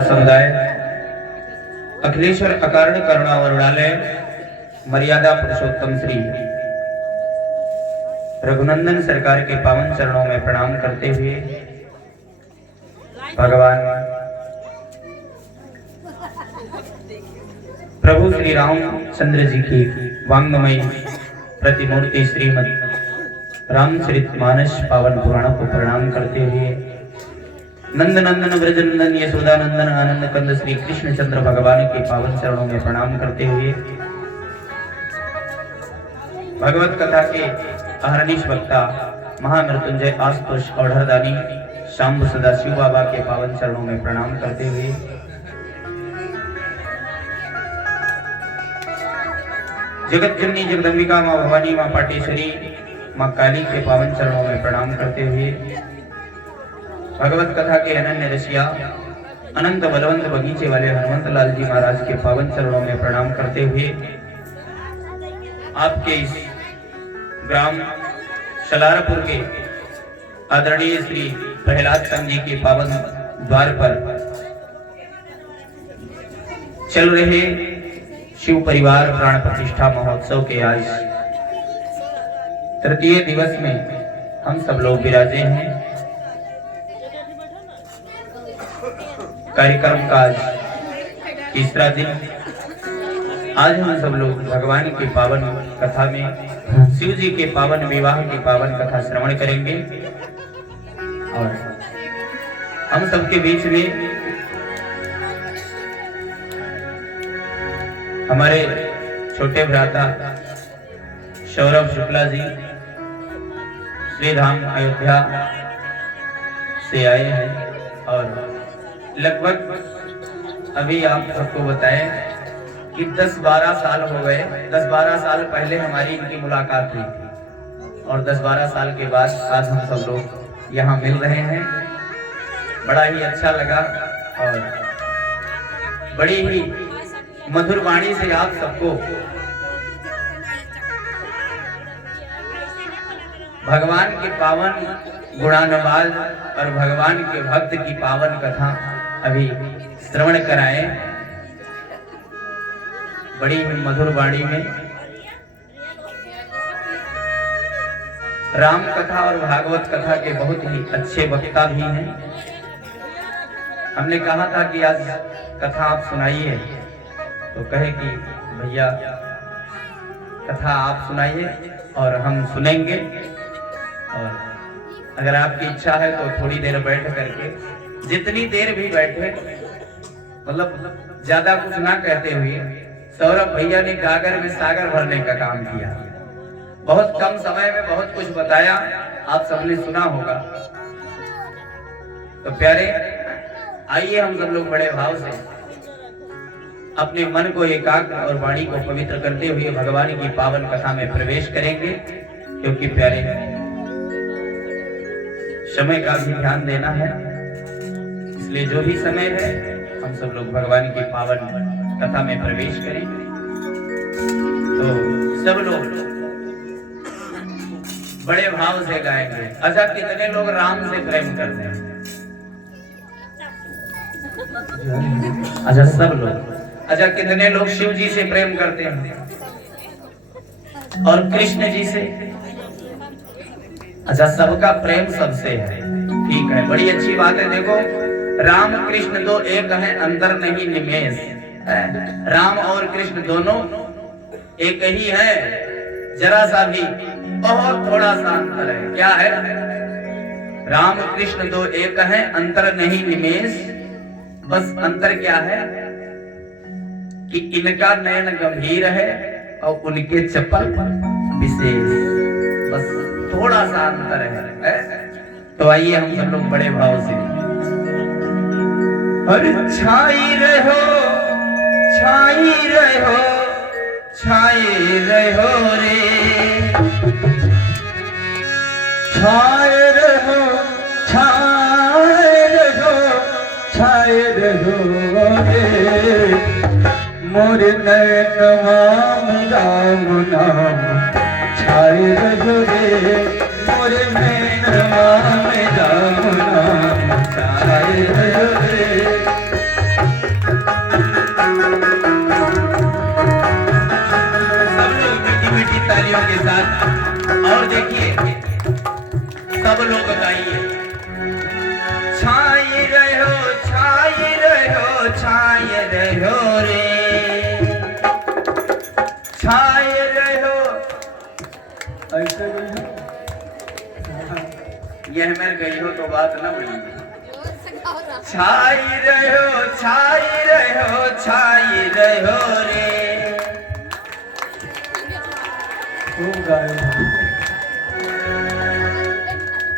समुदाय अखिलेश्वर अकारण करुणा वरुणालय मर्यादा पुरुषोत्तम श्री रघुनंदन सरकार के पावन चरणों में प्रणाम करते हुए भगवान प्रभु श्री रामचंद्र जी की वांगमयी प्रतिमूर्ति श्रीमद रामचरितमानस पावन पुराण को प्रणाम करते हुए नंद नंदन ब्रज नंदन यशोदा नंदन आनंद कंद श्री कृष्ण चंद्र भगवान के पावन चरणों में प्रणाम करते हुए भगवत कथा के अहरनिश वक्ता महामृत्युंजय आशुतोष औढ़रदानी शाम्ब सदाशिव बाबा के पावन चरणों में प्रणाम करते हुए जगत जननी जगदम्बिका माँ भवानी माँ पाटेश्वरी माँ काली के पावन चरणों में प्रणाम करते हुए भगवत कथा के अनन्य रसिया अनंत बलवंत बगीचे वाले हनुमंत लाल जी महाराज के पावन चरणों में प्रणाम करते हुए आपके इस ग्राम शलारपुर के आदरणीय श्री प्रहलाद चंद जी के पावन द्वार पर चल रहे शिव परिवार प्राण प्रतिष्ठा महोत्सव के आज तृतीय दिवस में हम सब लोग विराजे हैं। कार्यक्रम का आज तीसरा दिन। आज हम सब लोग भगवान की पावन कथा में शिव जी के पावन विवाह की पावन कथा श्रवण करेंगे और हम सबके बीच में हमारे छोटे भ्राता सौरभ शुक्ला जी श्री धाम अयोध्या से आए हैं और लगभग अभी आप सबको बताएं कि 10-12 साल हो गए। 10-12 साल पहले हमारी इनकी मुलाकात हुई थी और 10-12 साल के बाद आज हम सब लोग यहाँ मिल रहे हैं। बड़ा ही अच्छा लगा और बड़ी ही मधुर वाणी से आप सबको भगवान के पावन गुणानुवाद और भगवान के भक्त की पावन कथा अभी श्रवण कराए बड़ी ही मधुर वाणी में। राम कथा और भागवत कथा के बहुत ही अच्छे वक्ता भी हैं। हमने कहा था कि आज कथा आप सुनाइए तो कहे कि भैया कथा आप सुनाइए और हम सुनेंगे और अगर आपकी इच्छा है तो थोड़ी देर बैठ करके जितनी देर भी बैठे मतलब ज्यादा कुछ ना कहते हुए सौरभ भैया ने गागर में सागर भरने का काम किया। बहुत कम समय में बहुत कुछ बताया, आप सबने सुना होगा। तो प्यारे आइए हम सब लोग बड़े भाव से अपने मन को एकाग्र और वाणी को पवित्र करते हुए भगवान की पावन कथा में प्रवेश करेंगे, क्योंकि प्यारे समय का भी ध्यान देना है। इसलिए जो भी समय है हम सब लोग भगवान की पावन कथा में प्रवेश करें। तो सब लोग बड़े भाव से गाएंगे। अच्छा, कितने लोग राम से प्रेम करते हैं? अच्छा, सब लोग। अच्छा, कितने लोग शिव जी से प्रेम करते हैं और कृष्ण जी से? अच्छा, सबका प्रेम सबसे है, ठीक है, बड़ी अच्छी बात है। देखो, राम कृष्ण तो एक है, अंतर नहीं निमेष। राम और कृष्ण दोनों एक ही है, जरा सा भी बहुत थोड़ा सा अंतर है। क्या है? राम कृष्ण तो एक है, अंतर नहीं निमेष। बस अंतर क्या है कि इनका नयन गंभीर है और उनके चप्पल विशेष। बस थोड़ा सा अंतर है। तो आइए हम सब लोग बड़े भाव से अरे छाई रहो छाई रहो छाई रहो रे, छाए रहो छाए रहो छाए रहो रे, मोर नैनवा में राम नाम छाए रहो रे, मोर नैनवा में राम नाम छाए रहो रे। देखिए सब लोग गाइए। छाई रहो छाई रहो छाई रहो रे, छाई रहो। ऐसे यह मेरे गई हो तो बात ना बनी। छाई रहो छाई रहो छाई रहो रे।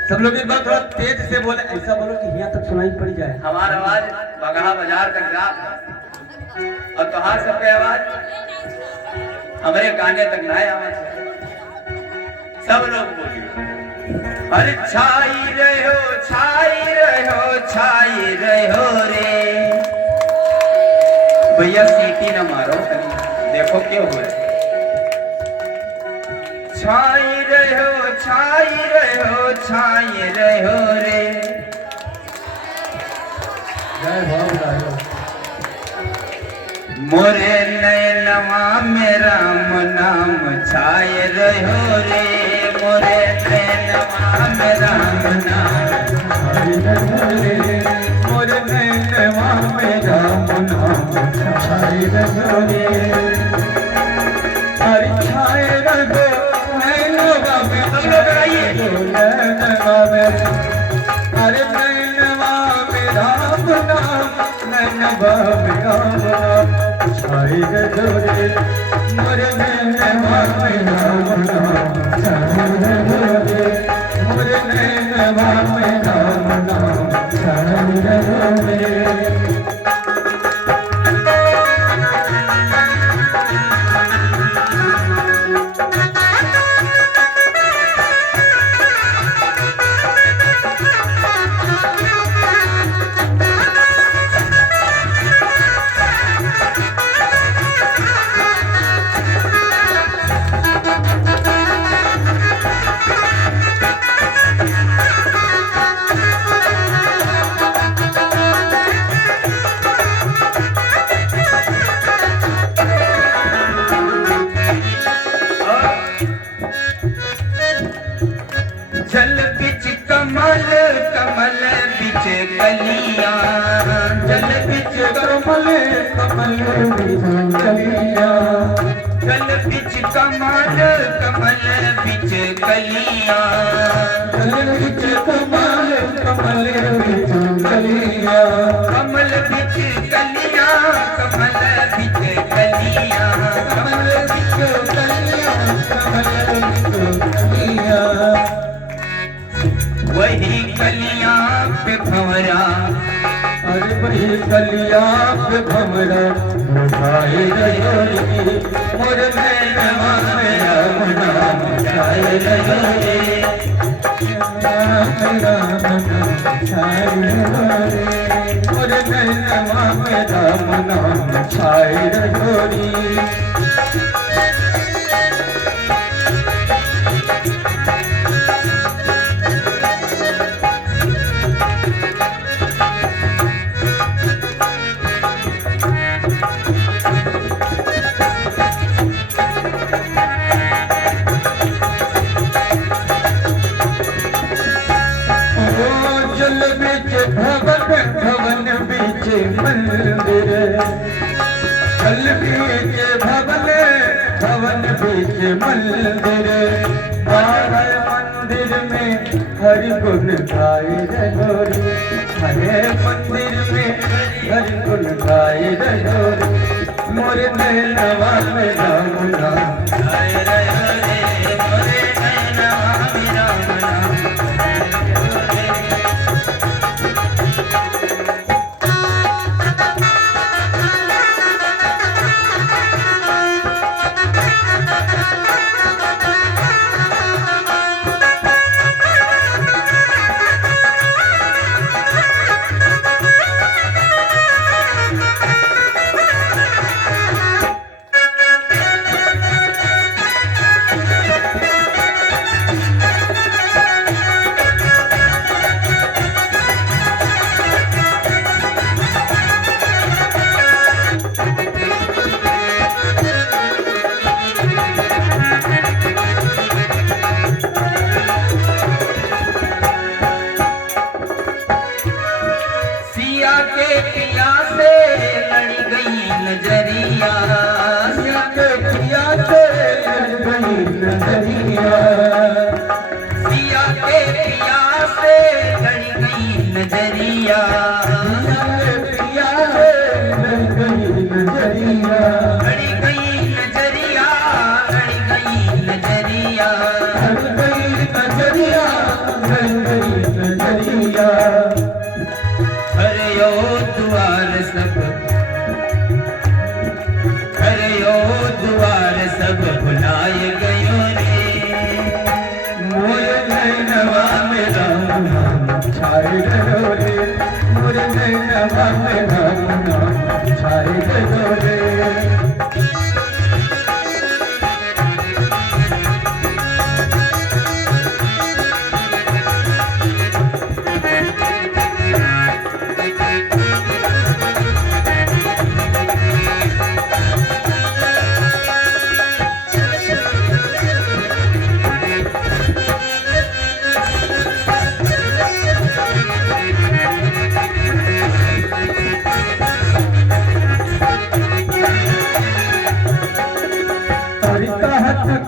सब लोग एक बार थोड़ा तेज से बोले, ऐसा बोलो कि यहाँ तक सुनाई पड़ जाए। हमारा आवाज बगहा बाजार तक जा और तुहार सबके आवाज हमारे काने तक ना आवाज। सब लोग बोलिए अरे छाई रहो छाई रहो छाई रहो रे। भैया सीटी न मारो, देखो क्यों हुआ। छाई रहो छाई रहो छाई रहो रे। मोरे नैनवा में राम नाम छाए रहो रे। मोरे नैनवा में राम नाम मोरे नैनवा में राम नाम छाए रहो रे। अरे छाए रहो नैनवा में, सब लोग गाइए। नैनवा में, अरे नैनवा में राम नाम, नैनवा में राम नाम छाए रहो रे। मोरे नैनवा में राम नाम छाए रहो रे। मोरे नैनवा में राम नाम छाए रहो रे। जल बिच कमल कमल बिच कलियां, जल बिच कमल कमल बिच कलियां। जल बिच कमल कमल बिच कलियां। जल बिच कमल कमल बिच कलियां। कमल बिच कलियां कमल बिच कलियां। कमल बिच कलियां कमल बिच कलियां। वही कलियां पे भंवरा, अरे वही कलियां पे भंवरा छाए रहो रे। मोरे नैनवा में राम नाम छाए रहो रे। राम नाम छाए रहो रे। मोरे नैनवा में राम नाम छाए रहो रे। जल बिच भवन भवन बिच मंदिर। जल बिच भवन भवन बिच मंदिर। हरे मंदिर में हरि गुण गाए रहो रे। हरे मंदिर में हरि गुण गाए रहो रे। मोरे नैनवा में राम नाम छाए रहो रे। मोरे नैनवा में राम नाम छाए रहो रे। से लड़ी गई नजरिया, सिया के पिया से लड़ गई नजरिया, सिया के पिया से लड़ी गई नजरिया, सिया के पिया से लड़ गई नजरिया, लड़ी गई नजरिया, लड़ी गई नजरिया, लड़ गई नजरिया, लड़ गई नजरिया। अरे ओ द्वार सब, अरे ओ द्वार सब भुलाए गयो रे, मोर नैनवा में राम नाम छाए गयो रे, मोर नैनवा में राम नाम छाए गयो रे।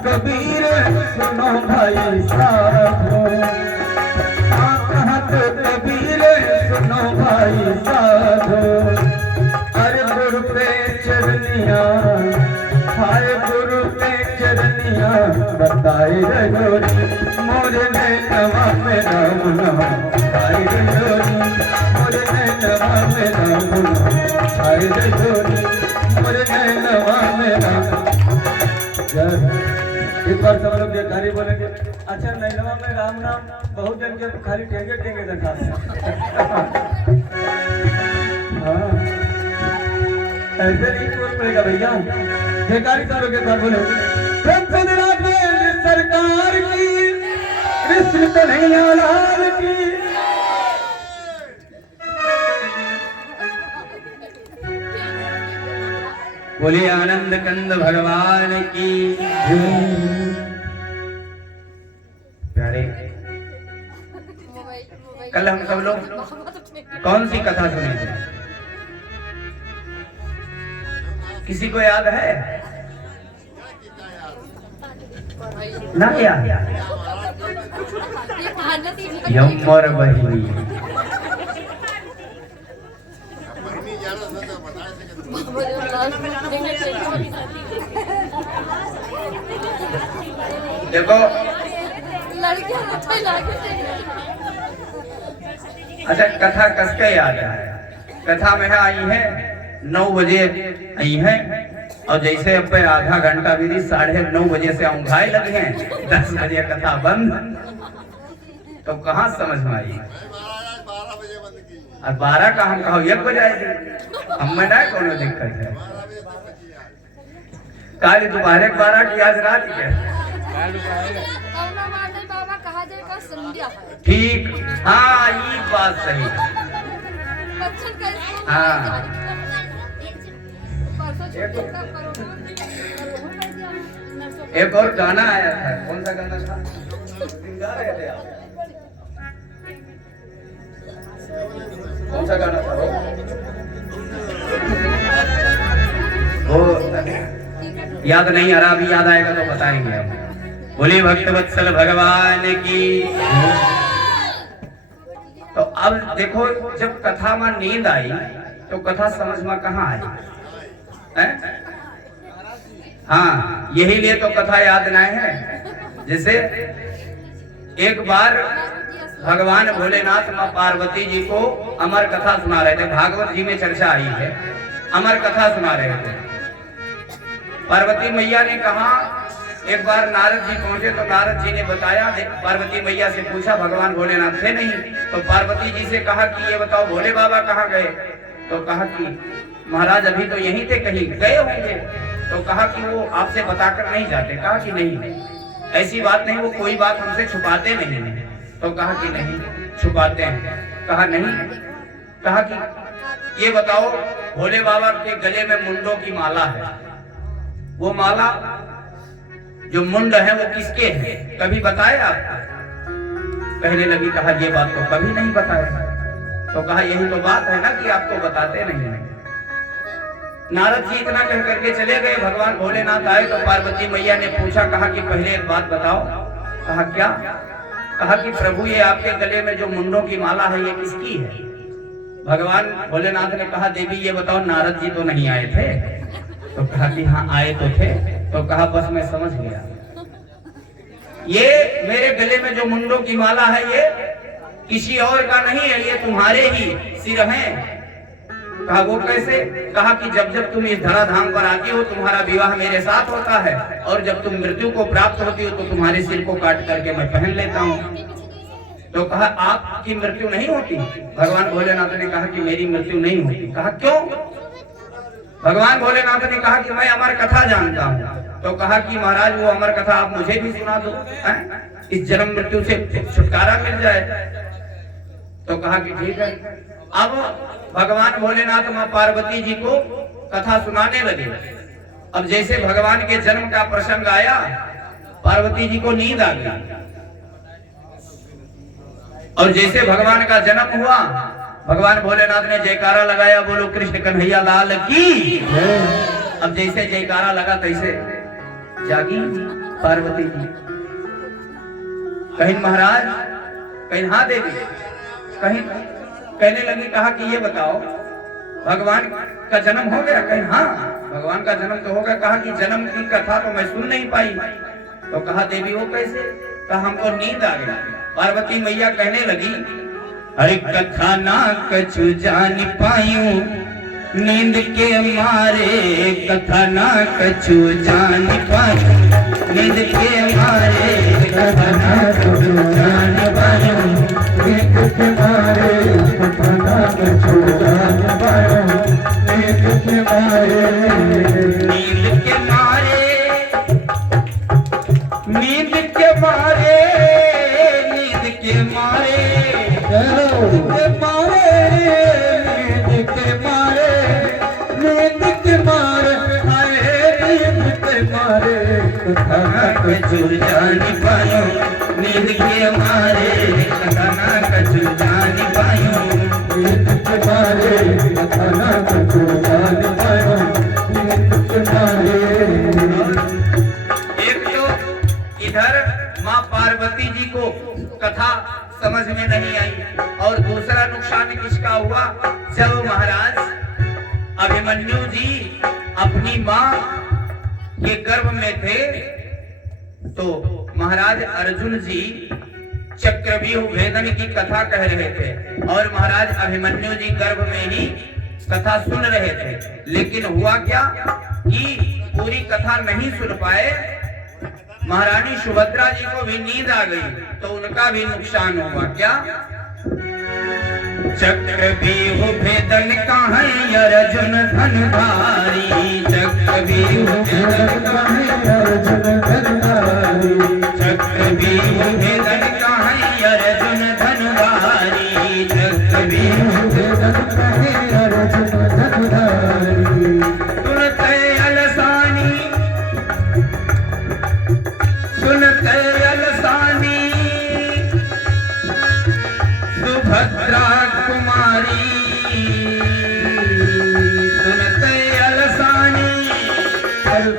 कबीर सुनो भाई साधो, कहत कबीर सुनो भाई साधो, अरे गुरु पे चरनिया, हाय गुरु पे चरनिया बताए रजोरी, मोर नैनवा में राम नाम छाए रजोरी, मोर नैनवा में राम नाम छाए रजोरी, मोर नैनवा में राम। एक बार सब लोग जयकारी बोलेंगे। अच्छा नैनवा में राम नाम बहुत जन के खाली टेंगे टेंगे देखा हाँ ऐसे नहीं बोल पड़ेगा भैया। जयकारी सब लोग एक बार बोले सरकार की, कृष्ण कन्हैया लाल की। बोले आनंद कंद भगवान की। प्यारे, कल हम सब लोग कौन सी कथा सुने थे? किसी को याद है? ना याद? यमर बहिनी। देखो अच्छा कथा कसके याद है? कथा में आई है 9 बजे आई है और जैसे अब पे आधा घंटा भी 9:30 बजे से औंघाए लगे हैं, 10 बजे कथा बंद, तो कहाँ समझ में आई? और 12 का हम कहो 1 बजे आएगी, हमें ना कोनो दिक्कत है। काल दोपहर 12 की आज रात के ठीक। हाँ ये बात सही। हाँ एक और गाना आया था, कौन सा गाना था? गा रहे थे आप? कौन सा गाना था वो याद नहीं आ रहा, अभी याद आएगा तो बताएंगे हम। बोले भक्तवत्सल भगवान की। तो अब देखो जब कथा में नींद आई तो कथा समझ में कहाँ आई है? हाँ यही लिए तो कथा याद नहीं है। जैसे एक बार भगवान भोलेनाथ माँ पार्वती जी को अमर कथा सुना रहे थे, भागवत जी में चर्चा आई है, अमर कथा सुना रहे थे। पार्वती मैया ने कहा, एक बार नारद जी पहुंचे तो नारद जी ने बताया, पार्वती मैया से पूछा भगवान भोलेनाथ थे नहीं, तो पार्वती जी से कहा कि ये बताओ भोले बाबा कहाँ गए? तो कहा कि महाराज अभी तो यहीं थे, कहीं गए होंगे। तो कहा कि वो आपसे बताकर नहीं जाते। कहा कि नहीं ऐसी बात नहीं, वो कोई बात हमसे छुपाते नहीं। तो कहा कि नहीं छुपाते हैं। कहा नहीं। कहा कि ये बताओ भोले बाबा के गले में मुंडों की माला है, वो माला जो मुंड है वो किसके है, कभी बताया आपको? कहने लगी, कहा ये बात तो कभी नहीं बताया। तो कहा यही तो बात है ना कि आपको बताते नहीं हैं। नारद जी इतना कह करके चले गए। भगवान भोलेनाथ आए तो पार्वती मैया ने पूछा, कहा कि पहले एक बात बताओ। कहा क्या? कहा कि प्रभु ये आपके गले में जो मुंडों की माला है ये किसकी है? भगवान भोलेनाथ ने कहा, देवी ये बताओ नारद जी तो नहीं आए थे? तो कहा कि हाँ आए तो थे। तो कहा बस मैं समझ गया, ये मेरे गले में जो मुंडों की माला है ये किसी और का नहीं है, ये तुम्हारे ही सिर हैं। कहा वो कैसे? कहा कि जब जब तुम इस धराधाम पर आती हो तुम्हारा विवाह मेरे साथ होता है, और जब तुम मृत्यु को प्राप्त होती हो तो तुम्हारे सिर को काट करके मैं पहन लेता हूँ। तो कहा आपकी मृत्यु नहीं होती? भगवान भोलेनाथ ने कहा कि मेरी मृत्यु नहीं होती। कहा क्यों? भगवान भोलेनाथ ने कहा कि मैं अमर कथा जानता हूँ। तो कहा कि महाराज वो अमर कथा आप मुझे भी सुना दो, इस जन्म मृत्यु से छुटकारा मिल जाए। तो कहा कि ठीक है। अब भगवान भोलेनाथ मां पार्वती जी को कथा सुनाने लगे। अब जैसे भगवान के जन्म का प्रसंग आया, पार्वती जी को नींद आ गई, और जैसे भगवान का जन्म हुआ भगवान भोलेनाथ ने जयकारा लगाया, बोलो कृष्ण कन्हैया लाल की। अब जैसे जयकारा लगा तैसे जागी पार्वती जी। कहीं महाराज, कहीं हाँ देवी, कहीं कहने लगी। कहा कि ये बताओ भगवान का जन्म हो गया? कहीं हाँ भगवान का जन्म तो हो गया। कहा कि जन्म की कथा तो मैं सुन नहीं पाई। तो कहा देवी वो कैसे? कहा हमको नींद आ गई। पार्वती मैया कहने लगी, अरे कथा ना कछु जान पायूं नींद के मारे, कथा ना कछु जान पायूं नींद के मारे, कथा ना कछु जान पायूं नींद के मारे, कथा ना कछु जान पायूं नींद के मारे, नींद के मारे, नींद के मारे, नींद के मारे, नींद के मारे, नींद के मारे, हाय नींद के मारे, कथा ना कछु जान पायूं नींद के मारे, कथा ना कछु जान पायूं नींद के मारे, कथा ना कछु जान पायूं नींद के मारे। एक तो इधर माँ पार्वती जी को कथा समझ में नहीं आई, और दूसरा नुकसान किसका हुआ? जब महाराज अभिमन्यु जी अपनी मां के गर्भ में थे तो महाराज अर्जुन जी चक्रव्यूह भेदन की कथा कह रहे थे, और महाराज अभिमन्यु जी गर्भ में ही कथा सुन रहे थे। लेकिन हुआ क्या कि पूरी कथा नहीं सुन पाए। महारानी सुभद्रा जी को भी नींद आ गई तो उनका भी नुकसान हुआ। क्या? चक्रव्यूह भेदन कहाँ अर्जुन धनुधारी, चक्रव्यूह भेदन कहाँ अर्जुन धनुधारी, चक्रव्यूह भेदन कहाँ अर्जुन धनुधारी, चक्रव्यूह भेदन कहाँ अर्जुन धनुधारी। सुनते अलसानी, सुनते अलसानी सुभद्रा कुमारी, सुनते अलसानी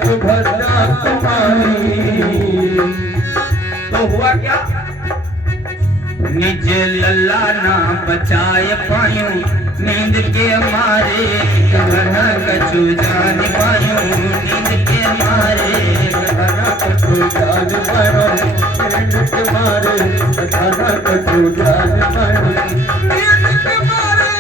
सुभद्रा कुमारी। तो हुआ क्या? निज लल्ला ना बचाए पायूं नींद के मारे, कथा कछु जान पायूं नींद के मारे, कथा कछु जान पायूं नींद के मारे, कथा कछु जान पायूं नींद के मारे।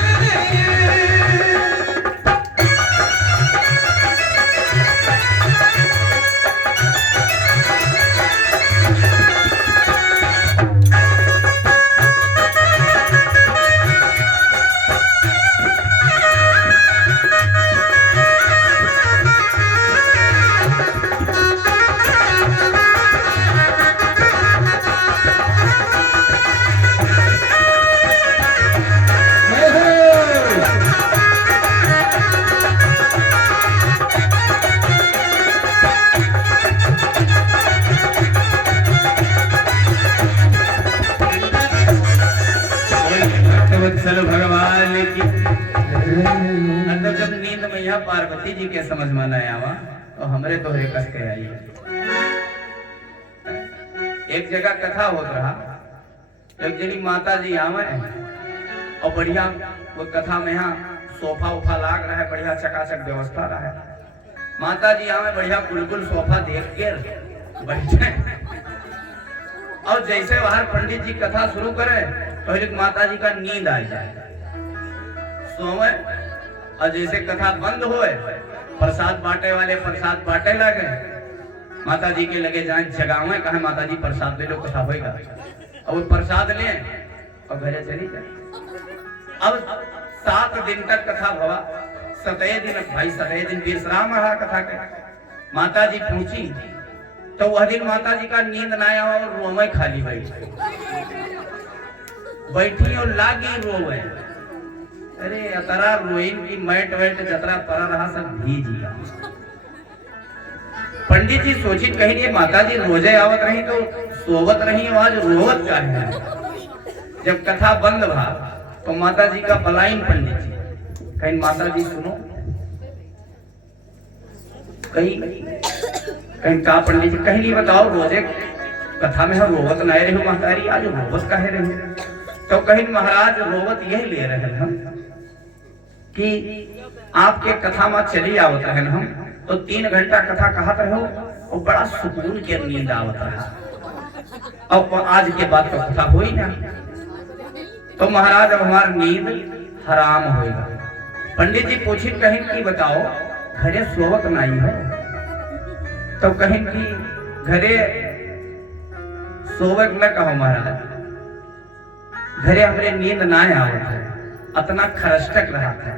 यहाँ पार्वती जी के समझ में नहीं आवा तो हमरे तोहरे कस के आई। एक जगह कथा होत रहा, एक जनी माता जी आवे और बढ़िया वो कथा में यहाँ सोफा उफा लाग रहा है, बढ़िया चकाचक व्यवस्था रहा है। माता जी आवे बढ़िया कुलकुल सोफा देख के बैठे और जैसे बाहर पंडित जी कथा शुरू करे पहले माता जी का नींद आ जाए, सोवे और जैसे कथा बंद होए प्रसाद बांटे वाले प्रसाद बांटे लगे, माता जी के लगे जाए जगावे, कहे माता जी प्रसाद ले लो कथा होएगा, और वो प्रसाद ले और घरे चली जाए। अब 7 दिन तक कथा भवा, 7वें दिन भाई 7वें दिन विश्राम रहा कथा के। माता जी पहुंची तो वह दिन माता जी का नींद ना आया और रोवे खाली बैठी और लागी रोवे। अरे अतरा रोइन की मैट वैट जतरा तरा रहा सब भीज गया। पंडित जी सोची कहीं नहीं माता जी रोजे आवत रही तो सोवत रही, आज रोवत का है। जब कथा बंद भा तो माता जी का बलाइन पंडित जी कहीं माता जी सुनो, कहीं का पंडित जी कहीं नहीं बताओ रोजे कथा में हम रोवत नहीं रहे महतारी, आज रोवत काहे रहे? तो कहीं महाराज रोवत यही ले रहे हम कि आपके कथा में चली आवत रहे हम तो 3 घंटा कथा कहत रहे और बड़ा सुकून के नींद आवत रहा, और आज के बाद तो कथा हुई ना, तो महाराज अब हमारी नींद हराम होएगा। पंडित जी पूछी कहीं की बताओ घरे सोवत नहीं है? तो कहीं की घरे सोवत न कहो महाराज, घरे हमरे नींद ना आवत है, अतना खरस्टक रहा था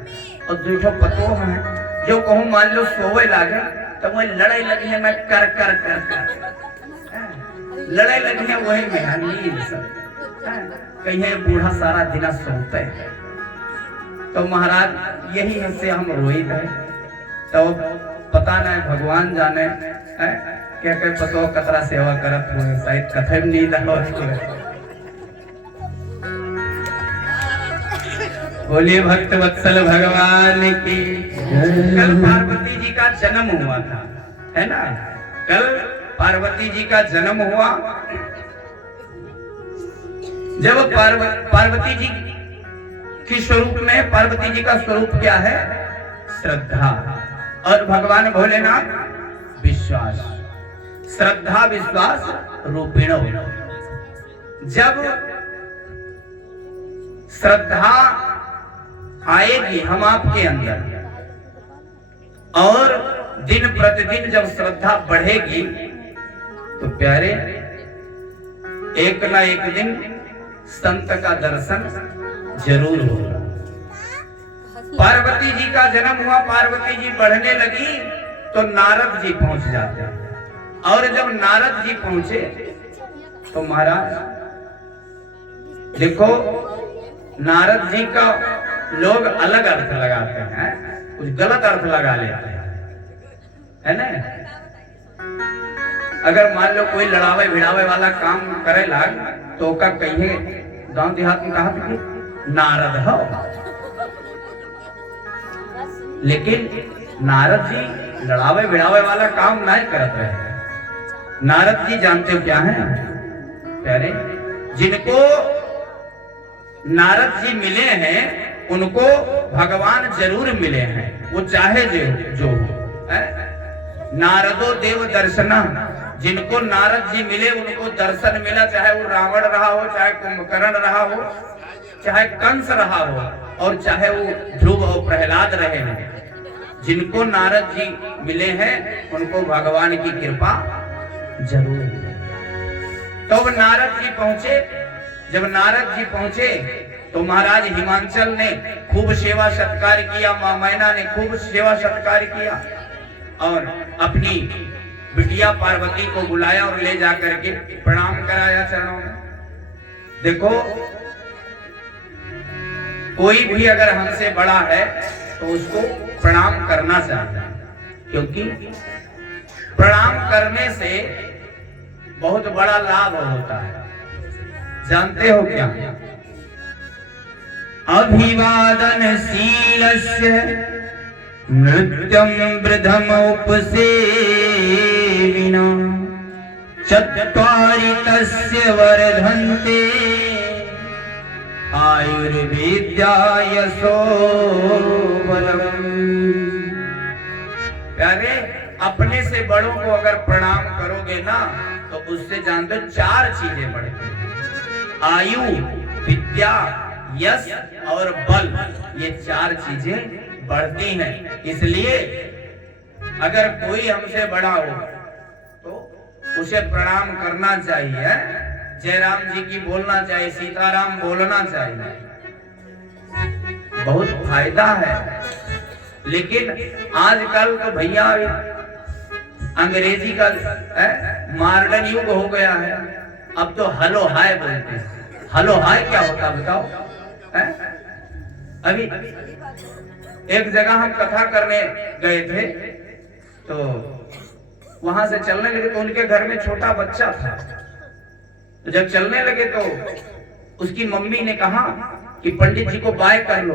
और दूठो पतो है जो कहूँ मान लो सोवे लागे तो वही लड़ाई लगी है, मैं कर कर कर कर लड़ाई लगी है वही में नींद सब कहीं बूढ़ा सारा दिन सोते है। तो महाराज यही से हम रोहित है, तो पता नहीं भगवान जाने क्या कह पतो कतरा सेवा करत हुए शायद कथे में नींद आवत। बोलिए भक्त वत्सल भगवान की। कल पार्वती जी का जन्म हुआ था, है ना? कल पार्वती जी का जन्म हुआ। जब पार्वती जी के स्वरूप में, पार्वती जी का स्वरूप क्या है? श्रद्धा, और भगवान भोलेनाथ विश्वास। श्रद्धा विश्वास रूपिणो। जब श्रद्धा आएगी हम आपके अंदर और दिन प्रतिदिन जब श्रद्धा बढ़ेगी तो प्यारे एक ना एक दिन संत का दर्शन जरूर होगा। पार्वती जी का जन्म हुआ, पार्वती जी बढ़ने लगी तो नारद जी पहुंच जाते हैं, और जब नारद जी पहुंचे तो महाराज देखो नारद जी का लोग अलग अर्थ लगाते हैं, कुछ गलत अर्थ लगा लेते हैं, है ना? अगर मान लो कोई लड़ावे भिड़ावे वाला काम करे लाग तो का कहिए गांव देहात में कहा कि नारद हो, लेकिन नारद जी लड़ावे भिड़ावे वाला काम नहीं करते रहे। नारद जी जानते हो क्या है प्यारे? जिनको नारद जी मिले हैं उनको भगवान जरूर मिले हैं, वो चाहे जो हो। नारदो देव दर्शना, जिनको नारद जी मिले उनको दर्शन मिला, चाहे वो रावण रहा हो, चाहे कुंभकर्ण रहा हो, चाहे कंस रहा हो, और चाहे वो ध्रुव और प्रहलाद रहे हैं। जिनको नारद जी मिले हैं उनको भगवान की कृपा जरूर मिले। तो नारद जी पहुंचे। जब नारद जी पहुंचे तो महाराज हिमांचल ने खूब सेवा सत्कार किया, मां मैना ने खूब सेवा सत्कार किया और अपनी बिटिया पार्वती को बुलाया और ले जाकर के प्रणाम कराया चरणों में। देखो कोई भी अगर हमसे बड़ा है तो उसको प्रणाम करना चाहिए, क्योंकि प्रणाम करने से बहुत बड़ा लाभ होता है। जानते हो क्या? अभिवादन शीलस्य नृत्यं वृद्धम उपसेविना चत्वारि तस्य वर्धन्ते आयुर्विद्या यशो बलम्। प्यारे, अपने से बड़ों को अगर प्रणाम करोगे ना तो उससे जानते हो 4 चीजें बढ़ती, आयु, विद्या, यश और बल, ये 4 चीजें बढ़ती हैं। इसलिए अगर कोई हमसे बड़ा हो तो उसे प्रणाम करना चाहिए, जयराम जी की बोलना चाहिए, सीताराम बोलना चाहिए, बहुत फायदा है। लेकिन आजकल तो भैया अंग्रेजी का मॉडर्न युग हो गया है, अब तो हेलो हाय बोलते हैं। हेलो हाय क्या होता बताओ? अभी एक जगह हम कथा करने गए थे तो वहां से चलने लगे तो उनके घर में छोटा बच्चा था। तो जब चलने लगे तो उसकी मम्मी ने कहा कि पंडित जी को बाय कर लो।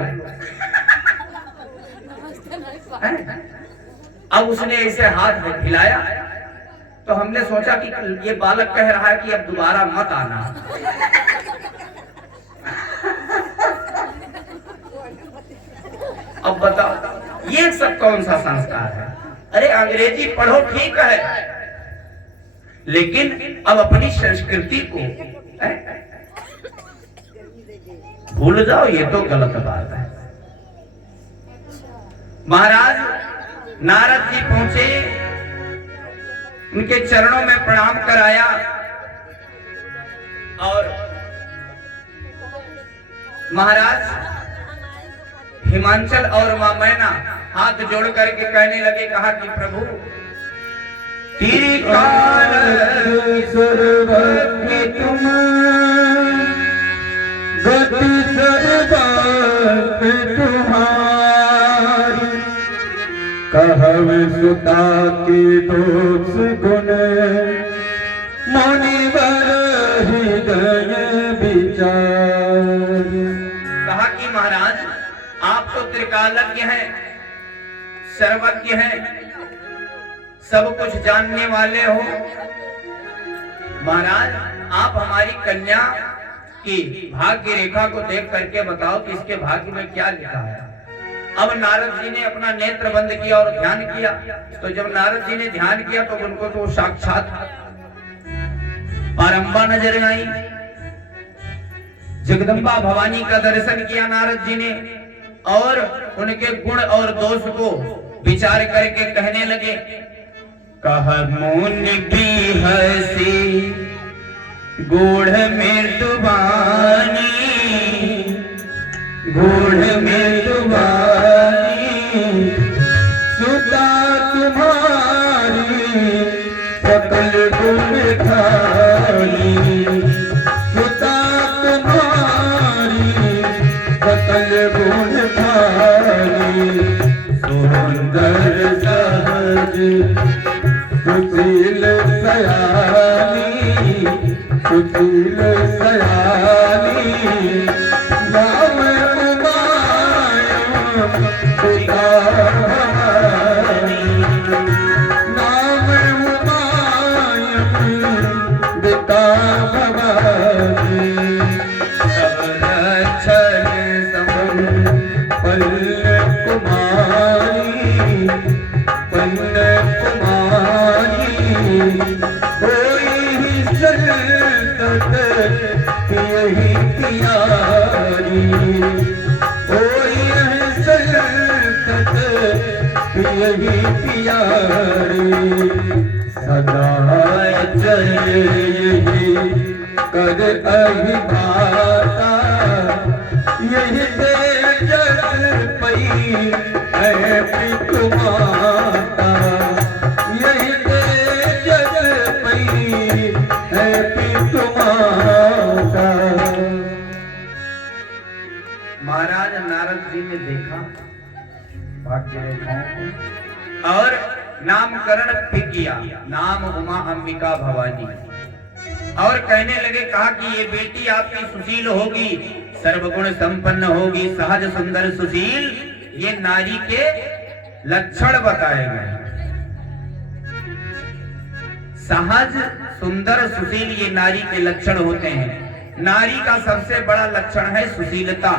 अब उसने ऐसे हाथ हिलाया तो हमने सोचा कि ये बालक कह रहा है कि अब दोबारा मत आना। अब बताओ ये सब कौन सा संस्कार है? अरे अंग्रेजी पढ़ो ठीक है, लेकिन अब अपनी संस्कृति को भूल जाओ, ये तो गलत बात है। महाराज नारद जी पहुंचे, उनके चरणों में प्रणाम कराया और महाराज हिमांचल और मां मैना हाथ जोड़ करके कहने लगे, कहा कि प्रभु त्रिकाल सर्वज्ञ तुम, गति सर्वज्ञ तुम्हारी, कहव सुता के दोष गुण, मुनिवर हृदय विचार। कहा कि महाराज आप तो त्रिकालज्ञ हैं, सर्वज्ञ हैं, सब कुछ जानने वाले हो। महाराज आप हमारी कन्या की भाग्य रेखा को देख करके बताओ कि इसके भाग्य में क्या लिखा है। अब नारद जी ने अपना नेत्र बंद किया और ध्यान किया। तो जब नारद जी ने ध्यान किया तो उनको तो साक्षात पारंबा नजर आई, जगदम्बा भवानी का दर्शन किया नारद जी ने और उनके गुण और दोष को विचार करके कहने लगे, कह मुनि भी हसी गूढ़ मृदुबानी, गूढ़ मृदुबानी, सुता तुम्हारी सकल गुण खानी, सुता तुम्हारी सकल गुण खानी, सुंदर सहज सुशील सयानी, सुशील सयानी, नाम उमायं पिता भवानी, नाम उमायं पिता भवानी, संरक्षण पल्ल कुमारी, पल्ल कुमारी, होई संतत यही प्यारी, होई संतत यही प्यारी, सदा चले यही कर अभिभाता, यही तेजस पई है पितु माता, यही तेजस पई है पितु माता। महाराज नारद जी ने देखा भाग्य रेखाओं को और नामकरण भी किया, नाम उमा अंबिका भवानी, और कहने लगे, कहा कि ये बेटी आपकी सुशील होगी, सर्वगुण संपन्न होगी, सहज सुंदर सुशील, ये नारी के लक्षण बताए गए। सहज, सुंदर, सुशील ये नारी के लक्षण होते हैं। नारी का सबसे बड़ा लक्षण है सुशीलता।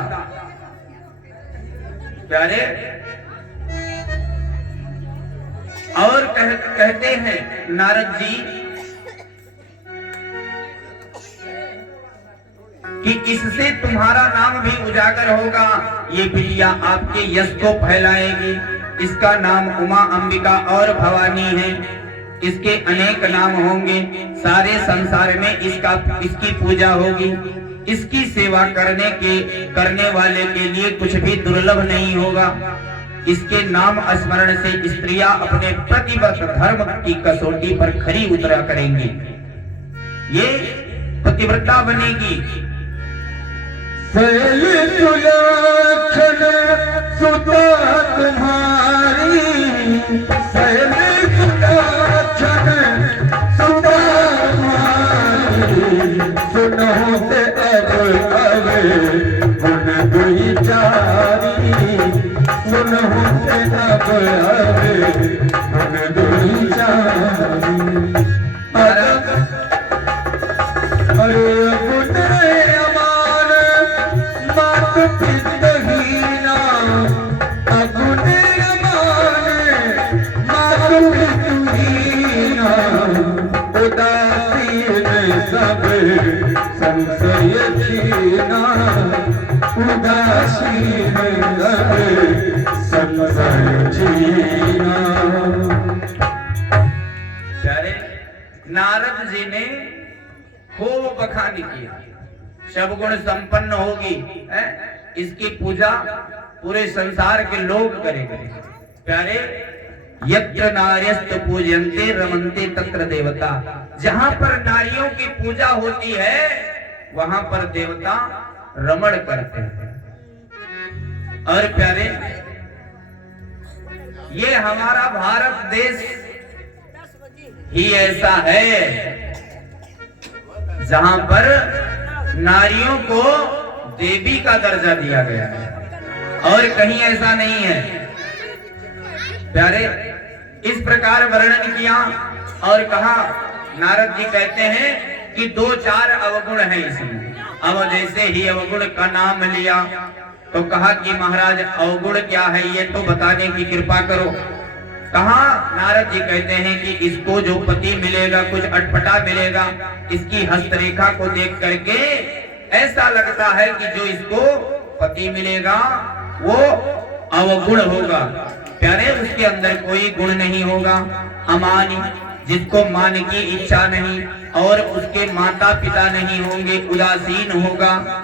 प्यारे, और कहते हैं नारद जी कि इससे तुम्हारा नाम भी उजागर होगा। ये बिटिया आपके यश को फैलाएगी। इसका नाम उमा, अंबिका और भवानी है। इसके अनेक नाम होंगे। सारे संसार में इसकी पूजा होगी। इसकी सेवा करने वाले के लिए कुछ भी दुर्लभ नहीं होगा। इसके नाम स्मरण से स्त्रियां अपने प्रतिव्रत धर्म की कसौटी पर खरी उतरा करेंगी। ये पतिव्रता बनेगी। सुलक्षण सुता तुम्हारी, सुलक्षण सुता तुम्हारी, सुनोते अब गुण दुई चारी, सुनोते अब गुण दुई चारी। अरे गुण अमान मात पितहीना, अगुण अमान मात पितहीना, उदासीन सब संशय छीना, उदासीन सब संशय छीना। प्यारे, नारद जी ने खूब बखान किया। सब गुण संपन्न होगी, इसकी पूजा पूरे संसार के लोग करेंगे। प्यारे, यत्र नार्यस्त पूजन्ते रमन्ते तत्र देवता। जहां पर नारियों की पूजा होती है वहां पर देवता रमण करते हैं। और प्यारे, ये हमारा भारत देश ही ऐसा है जहां पर नारियों को देवी का दर्जा दिया गया है, और कहीं ऐसा नहीं है। प्यारे, इस प्रकार वर्णन किया और कहा, नारद जी कहते हैं कि 2-4 अवगुण है इसमें। अब जैसे ही अवगुण का नाम लिया तो कहा कि महाराज अवगुण क्या है ये तो बताने की कृपा करो। कहा, नारद जी कहते हैं कि इसको जो पति मिलेगा कुछ अटपटा मिलेगा। इसकी हस्तरेखा को देख करके ऐसा लगता है कि जो इसको पति मिलेगा वो अवगुण होगा। प्यारे, उसके अंदर कोई गुण नहीं होगा। अमानी, जिसको मान की इच्छा नहीं, और उसके माता पिता नहीं होंगे। उदासीन होगा,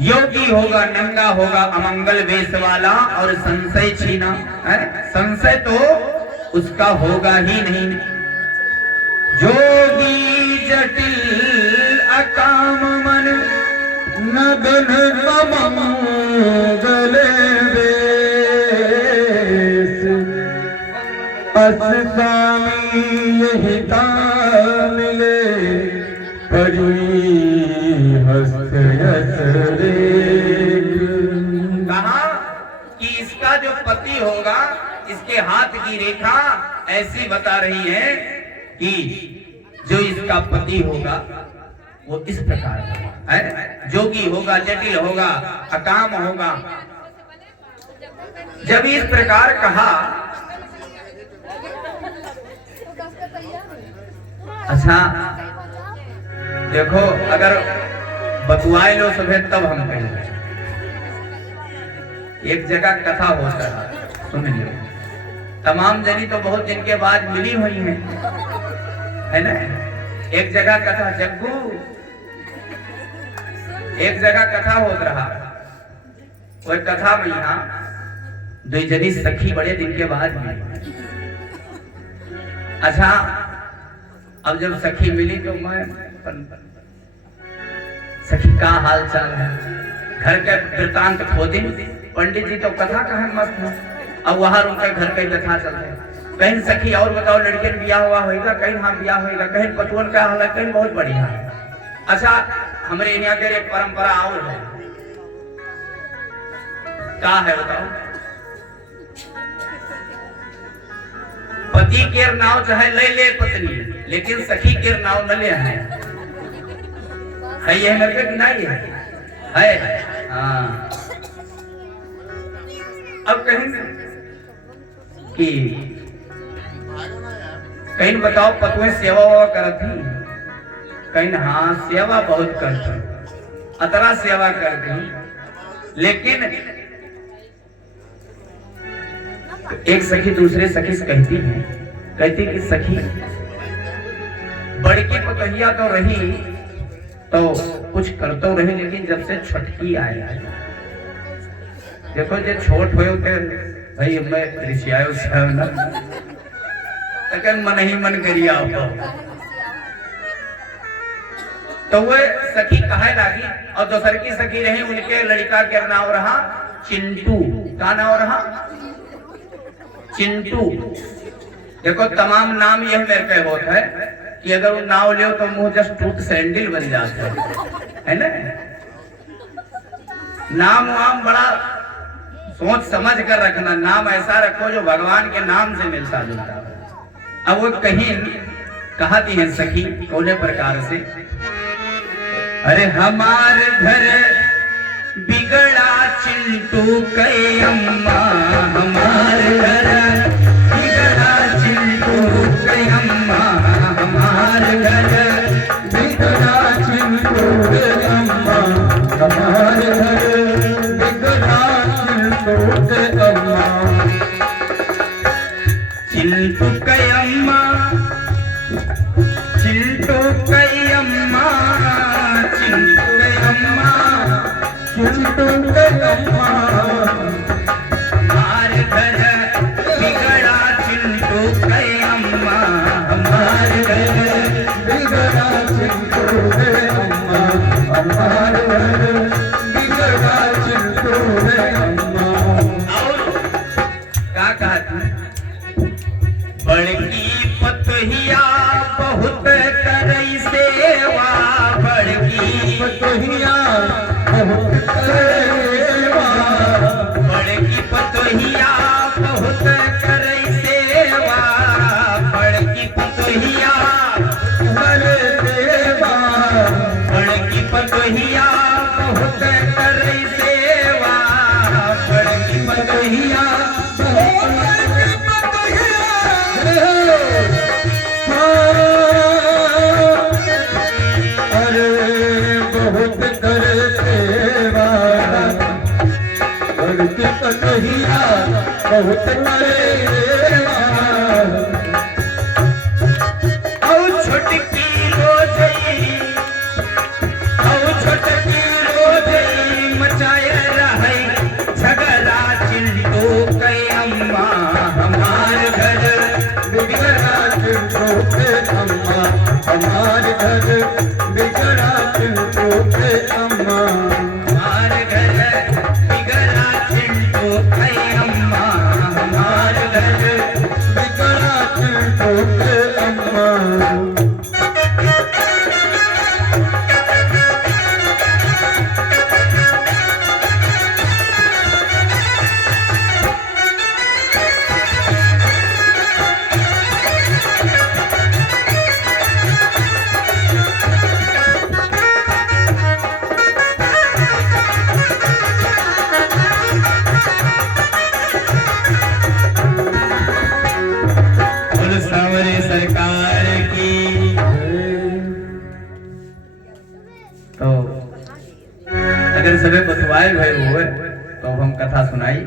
योगी होगा, नंगा होगा, अमंगल वेश वाला, और संशय छीना है। संशय तो उसका होगा ही नहीं। जोगी जटिल अकाम मन, नदन अमंगल वेश, अस स्वामी यही मिले परी हस्त यस रेख। कहा कि इसका जो पति होगा इसके हाथ की रेखा ऐसी बता रही है कि जो इसका पति होगा वो इस प्रकार का है। जोगी होगा, जटिल होगा, अकाम होगा। जब इस प्रकार कहा, अच्छा देखो, अगर बतुआए लो सफेद तब हम कहेंगे। एक जगह कथा होता है, सुन लियो। तमाम जनी तो बहुत दिन के बाद मिली हुई है ना। एक जगह कथा, जग्गू एक जगह कथा होत रहा। वो कथा में यहाँ 2 जनी सखी बड़े दिन के बाद मिली। अच्छा, अब जब सखी मिली तो मैं सखी का हाल चाल है, घर के वृतांत खोदी। पंडित जी तो कथा कहा मस्त है, अब वहां रुके घर के कथा चलते। कहीं सखी और बताओ, लड़के ब्याह हुआ होगा, कहीं हाँ ब्याह होगा, कहीं पतवन का हाल है, कहीं बहुत बढ़िया है। अच्छा, हमारे यहाँ के एक परंपरा और है, क्या है बताओ। पति के नाव चाहे ले ले पत्नी, लेकिन सखी के नाव न ले है ये मेरे पे नहीं है। हाँ अब कहेंगे कि कहीं बताओ पतुएं सेवा वावा करती, कहीं हाँ सेवा बहुत करती, अतरा सेवा करती, लेकिन एक सखी दूसरे सखी से कहती कि सखी बड़की पतहिया तो रही तो कुछ करतो रही, लेकिन जब से छटकी आई, देखो जो छोट हुए थे भाई मैं ऋषियायो से ना तकन मन ही मन करिया तो वो सखी कहे लागी, और दोसर की सखी रही, उनके लड़का के नाम रहा चिंटू। का नाम रहा? चिंटू। देखो तमाम नाम यह मेरे पे होता है कि अगर वो नाव ले तो मुंह जस्ट टूट सैंडल बन जाता है ना। नाम वाम बड़ा सोच समझ कर रखना, नाम ऐसा रखो जो भगवान के नाम से मिलता जुलता। अब वो कहीं कहती है सखी कोने प्रकार से, अरे हमारे घर बिगड़ा चिंटू के अम्मा, हमारे घर बिगड़ा चिंटू के अम्मा, हमारे घर बिगड़ा चिंटू के अम्मा, हमारे घर बिगड़ा चिंटू के अम्मा। चिंटू के अम्मा, चिंटू के अम्मा, चिंटू के अम्मा, चिंटू के अम्मा, हमारे घर बिगड़ा चिंटू के अम्मा, हमारे घर बिगड़ा चिंटू के अम्मा, हमारे घर बिगड़ा चिंटू के अम्मा। और क्या कहती? बड़की पतहिया बहुत करई सेवा, बड़की पतहिया बहुत करई सेवा, बड़की पतहिया बहुत करई सेवा, बड़की पतहिया करे सेवा, बड़की पतहिया बहुत करई सेवा, बड़की पतहिया पतहिया बहुत करेवा, और छोटकी रोजई, और छोटकी रोजई मचाए रहे झगड़ा चिंटू के अम्मा, हमारे घर बिगड़ा चिंटू के अम्मा, हमारे घर बिगड़ा चिंटू के अम्मा, हमारे घर बिगड़ा चिंटू के अम्मा, हमारे घर बिगड़ा चिंटू के अम्मा। सरकार की। तो अगर सबे बतवाए भय हुए तो हम कथा सुनाई।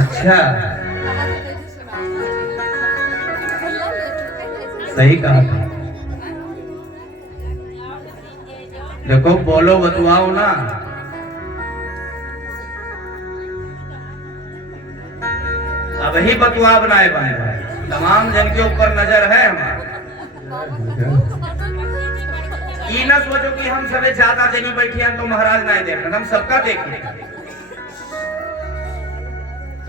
अच्छा सही कहा था। देखो बोलो बतवाओ ना, अब ही बतवा बनाए बने तमाम जन के ऊपर नजर है हमारा। ये ना सोचो कि हम सबे ज्यादा जनी बैठी हैं तो महाराज नहीं देख रहे, हम सबका देखें।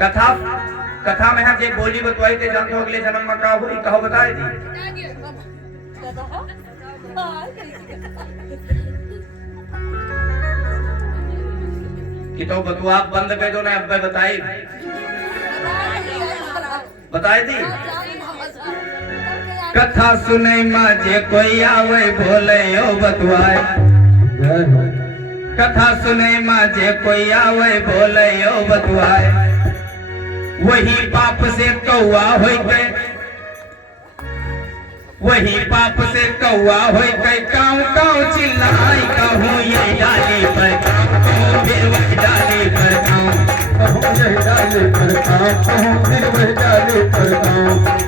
कथा में जे बोली बतवाई थे जानते हो अगले जन्म में का हुई, कहो बताए दी। कि तो बतुआ बंद कर दो ना, अब बताए थी। कथा सुने माजे कोई आवे बोले ओ बतुआए, कथा सुने माजे कोई आवे बोले ओ बतुआए, वही पाप से कौआ होई गए, वही पाप से कौआ होई गए, काऊ काऊ चिल्लाई कहूँ ये डाली पर कहूँ फिर वही डाली पर कहूँ ये डाली पर कहूँ फिर वही डाली पर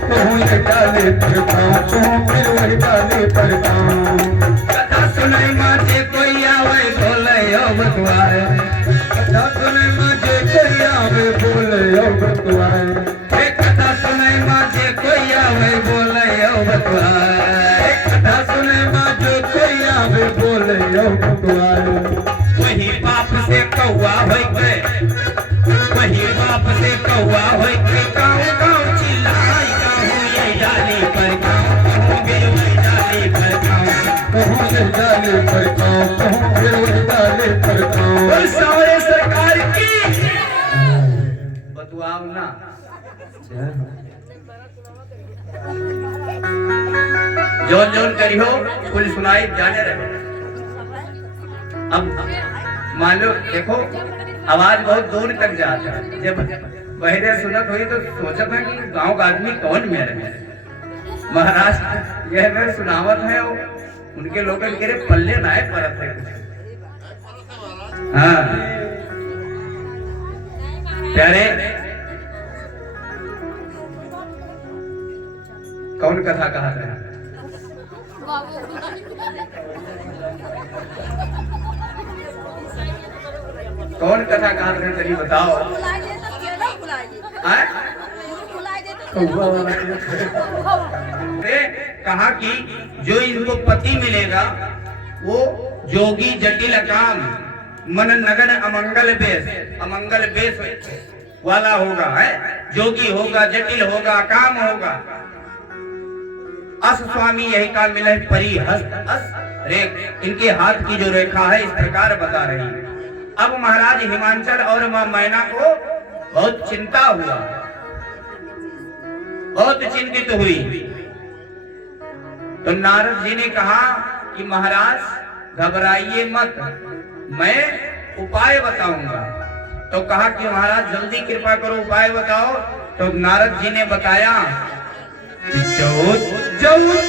कहूँ ये डाली पर कहूँ फिर वही डाली पर कथा सुनाई माजे कोई आवे बोले ओ बतुआए, कथा सुनाई माजे कोई आवे बोले ओ बतुआए, कथा सुनाई माजे कोई आवे बोले ओ बतुआए, कथा सुनाई माजे कोई आवे बोले ओ बतुआए, वही पाप से कौआ होई गए, वही पाप से कौआ होई गए, काऊ काऊ चिल्लाई कहूँ ये डाली पर कहूँ फिर वही डाली पर कहूँ ये डाली पर कहूँ फिर वही डाली पर कहूँ। सारे सरकार की बतुआओ ना, जोन जोन करी हो कुल सुनाई जाने रहे। अब मान लो देखो आवाज बहुत दूर तक जाता है, जब बहरे सुनत हुई तो सोचत है कि गांव का आदमी कौन मेरे महाराज यह मेरे सुनावत है, उनके लोगन के पल्ले ना परत है कुछ। हाँ प्यारे, कौन कथा कहा था? कौन कथा कहा था तभी बताओ। कहा कि जो इनको पति मिलेगा वो जोगी जटिल काम मन नगन अमंगल बेस वाला होगा, है जोगी होगा, जटिल होगा, काम होगा। अस स्वामी यही काम मिले परी हस्त अस रेख, इनके हाथ की जो रेखा है इस प्रकार बता रही है। अब महाराज हिमांचल और मां मैना को बहुत चिंता हुआ, बहुत चिंतित हुई, तो नारद जी ने कहा कि महाराज घबराइए मत, मैं उपाय बताऊंगा। तो कहा कि महाराज जल्दी कृपा करो, उपाय बताओ। तो नारद जी ने बताया जो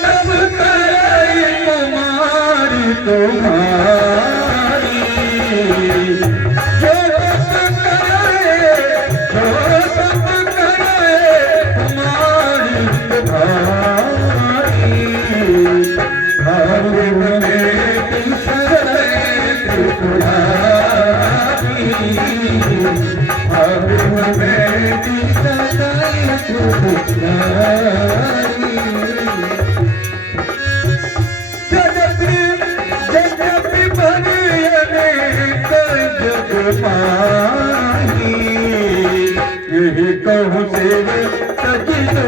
तब करे कुमारी तुम्हारी, जो तब करे कुमारी तुम्हारी, भाव में तीसरे त्रिपुरारी, भाव में तीसरे त्रिपुरारी, यही कहूँ शिव तजिनो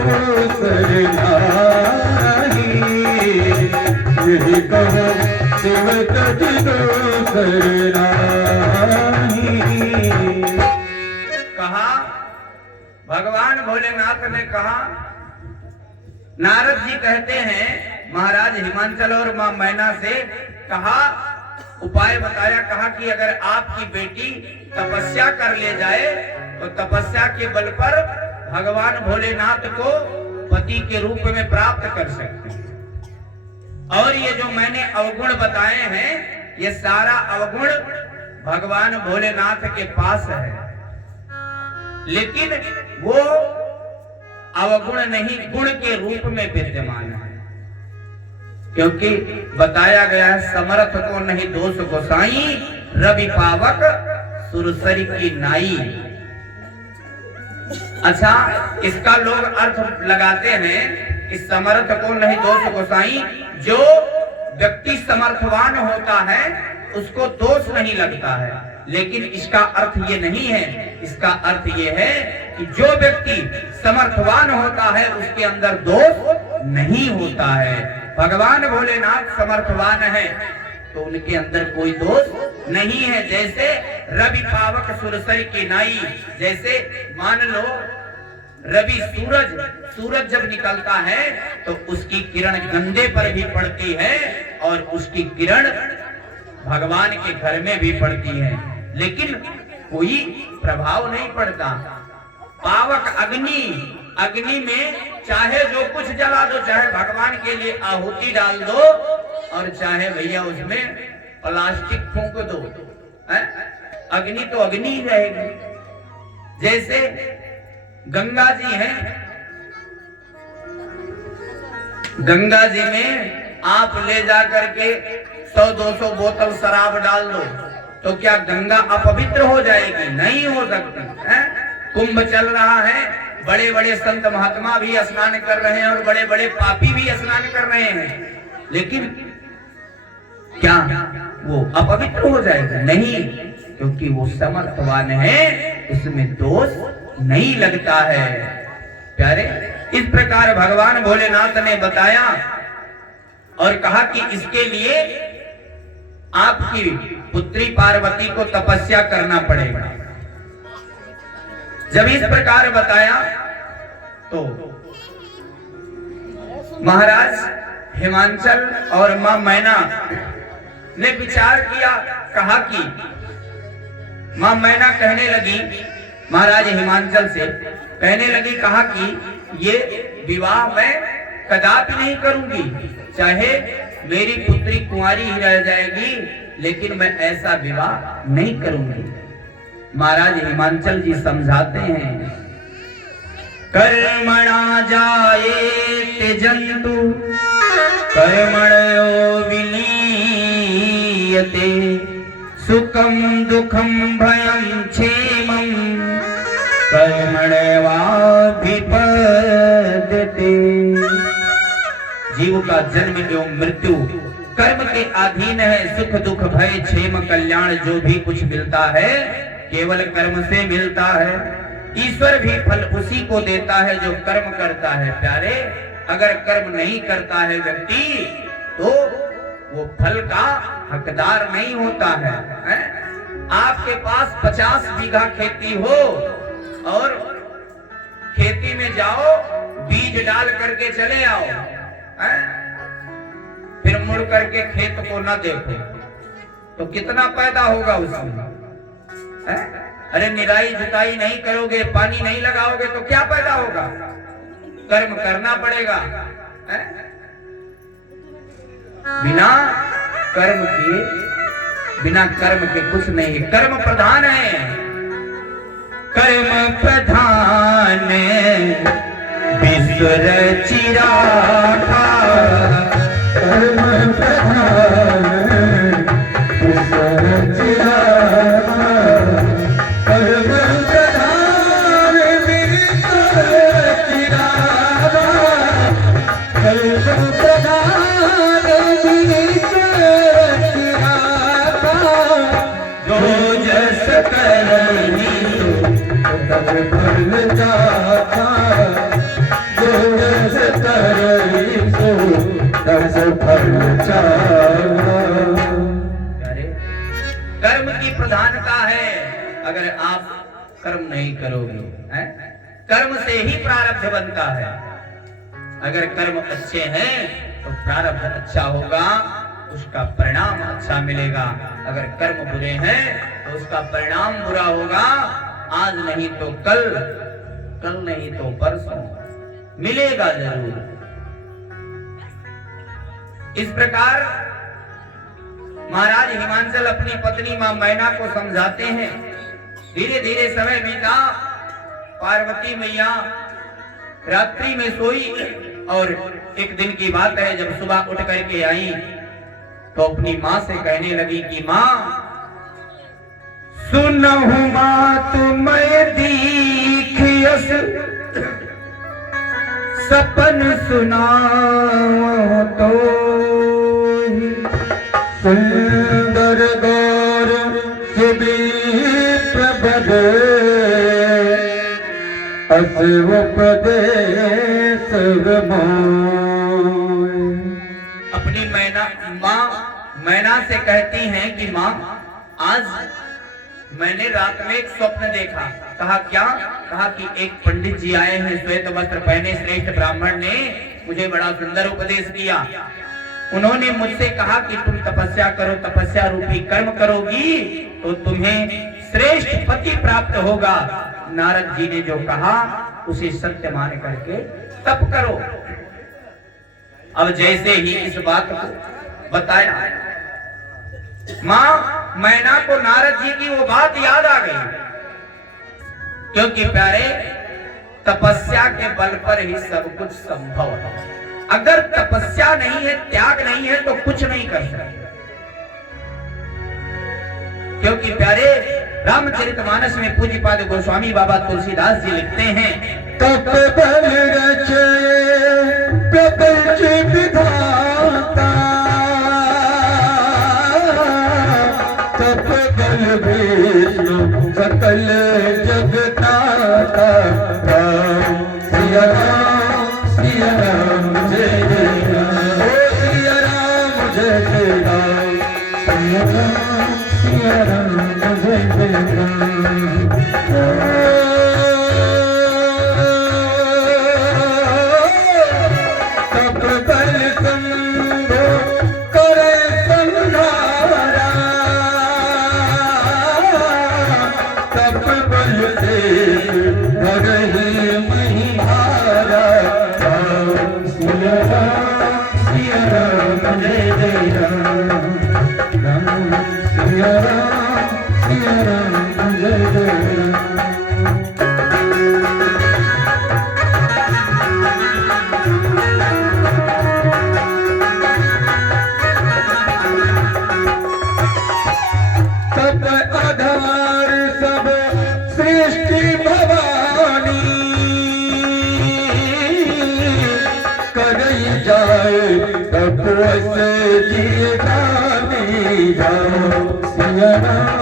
सरनाही, यही कहूँ शिव तजिनो सरनाही। कहा भगवान भोलेनाथ ने कहा, नारद जी कहते हैं महाराज हिमांचल और मां मैना से कहा उपाय बताया। कहा कि अगर आपकी बेटी तपस्या कर ले जाए तो तपस्या के बल पर भगवान भोलेनाथ को पति के रूप में प्राप्त कर सकते हैं। और ये जो मैंने अवगुण बताए हैं ये सारा अवगुण भगवान भोलेनाथ के पास है, लेकिन वो अवगुण नहीं गुण के रूप में विद्यमान है, क्योंकि बताया गया है समर्थ को नहीं दोष गोसाई, रवि पावक सुरसरी की नाई। अच्छा, इसका लोग अर्थ लगाते हैं कि समर्थ को नहीं दोष गोसाई, जो व्यक्ति समर्थवान होता है उसको दोष नहीं लगता है, लेकिन इसका अर्थ ये नहीं है। इसका अर्थ ये है कि जो व्यक्ति समर्थवान होता है उसके अंदर दोष नहीं होता है। भगवान भोलेनाथ समर्थवान है, तो उनके अंदर कोई दोष नहीं है। जैसे रवि पावक सुरसर की नाई, जैसे मान लो रवि सूरज जब निकलता है तो उसकी किरण गंदे पर भी पड़ती है और उसकी किरण भगवान के घर में भी पड़ती है, लेकिन कोई प्रभाव नहीं पड़ता। पावक अग्नि में चाहे जो कुछ जला दो, चाहे भगवान के लिए आहुति डाल दो और चाहे भैया उसमें प्लास्टिक फूंक दो, अग्नि तो अग्नि ही रहेगी। जैसे गंगा जी है, गंगा जी में आप ले जा करके 100-200 बोतल शराब डाल दो तो क्या गंगा अपवित्र हो जाएगी? नहीं हो सकती है। कुंभ चल रहा है, बड़े बड़े संत महात्मा भी स्नान कर रहे हैं और बड़े बड़े पापी भी स्नान कर रहे हैं, लेकिन क्या वो अपवित्र हो जाएगा? नहीं, क्योंकि वो समर्थवान है, इसमें दोष नहीं लगता है। प्यारे, इस प्रकार भगवान भोलेनाथ ने बताया और कहा कि इसके लिए आपकी पुत्री पार्वती को तपस्या करना पड़ेगा। जब इस प्रकार बताया तो महाराज हिमांचल और मां मैना ने विचार किया, कहा कि मां मैना कहने लगी महाराज हिमांचल से, कहने लगी, कहा कि ये विवाह मैं कदापि नहीं करूंगी, चाहे मेरी पुत्री कुंवारी ही रह जाएगी, लेकिन मैं ऐसा विवाह नहीं करूंगी। महाराज हिमांचल जी समझाते हैं, कर्मणा जायेते जंतु कर्मणयो विलीयते सुखम दुखम भयम क्षेमम कर्मण्येवाभिपद्यते। जीव का जन्म एवं मृत्यु कर्म के अधीन है। सुख दुख भय क्षेम कल्याण जो भी कुछ मिलता है केवल कर्म से मिलता है। ईश्वर भी फल उसी को देता है जो कर्म करता है। प्यारे, अगर कर्म नहीं करता है व्यक्ति तो वो फल का हकदार नहीं होता है, हैं? आपके पास 50 बीघा खेती हो और खेती में जाओ, बीज डाल करके चले आओ, हैं? फिर मुड़ करके खेत को न देखो तो कितना पैदा होगा उसमें? अरे निराई जुताई नहीं करोगे, पानी नहीं लगाओगे तो क्या पैदा होगा? कर्म करना पड़ेगा, हैं? बिना कर्म के कुछ नहीं। कर्म प्रधान है, कर्म प्रधान विश्व रचिराठा, कर्म प्रधान विश्व रचिराठा, कर्म प्रधान विश्व रचिराठा, कर्म प्रधान विश्व रचिराठा, जो जस करहि तब फल जाता, जो जस करहि तब फल जाता। कर्म की प्रधानता है। अगर आप कर्म नहीं करोगे, कर्म से ही प्रारब्ध बनता है। अगर कर्म अच्छे हैं तो प्रारब्ध अच्छा होगा, उसका परिणाम अच्छा मिलेगा। अगर कर्म बुरे हैं तो उसका परिणाम बुरा होगा। आज नहीं तो कल, कल नहीं तो परसों मिलेगा जरूर। इस प्रकार महाराज हिमांचल अपनी पत्नी मां मैना को समझाते हैं। धीरे धीरे समय बीता, पार्वती मैया रात्रि में सोई और एक दिन की बात है, जब सुबह उठ करके आई तो अपनी माँ से कहने लगी कि माँ सुनहु बात मैं दीखियस, सपन सुनाओ तो सुंदर गौर प्रबद असवपदेश अपनी मैना मैना से कहती हैं कि माँ, आज मैंने रात में एक स्वप्न देखा। कहा क्या? कहा कि एक पंडित जी आए हैं, श्वेत वस्त्र पहने, श्रेष्ठ ब्राह्मण ने मुझे बड़ा सुंदर उपदेश किया। उन्होंने मुझसे कहा कि तुम तपस्या करो, तपस्या रूपी कर्म करोगी तो तुम्हें श्रेष्ठ पति प्राप्त होगा। नारद जी ने जो कहा उसे सत्य मान करके तप करो। अब जैसे ही इस बात को बताया, मां मैना को नारद जी की वो बात याद आ गई, क्योंकि प्यारे तपस्या के बल पर ही सब कुछ संभव है। अगर तपस्या नहीं है, त्याग नहीं है, तो कुछ नहीं कर सकते। क्योंकि प्यारे रामचरितमानस में पूज्यपाद गोस्वामी बाबा तुलसीदास जी लिखते हैं, तप बल रचे प्रपंच विधाता, तप बल विष्णु सकल जगताता। राम सिया राम जय जय राम, सिया राम जय जय राम, सिया राम जय जय राम। तप बल संभो करे संहारा, तप बल से भरहि महिहारा। राम सिया राम जय जय राम, राम सिया राम जय जय राम। तप आधार सब सृष्टि भवानी, करई जाए तपस जिय गानी। राम सिया राम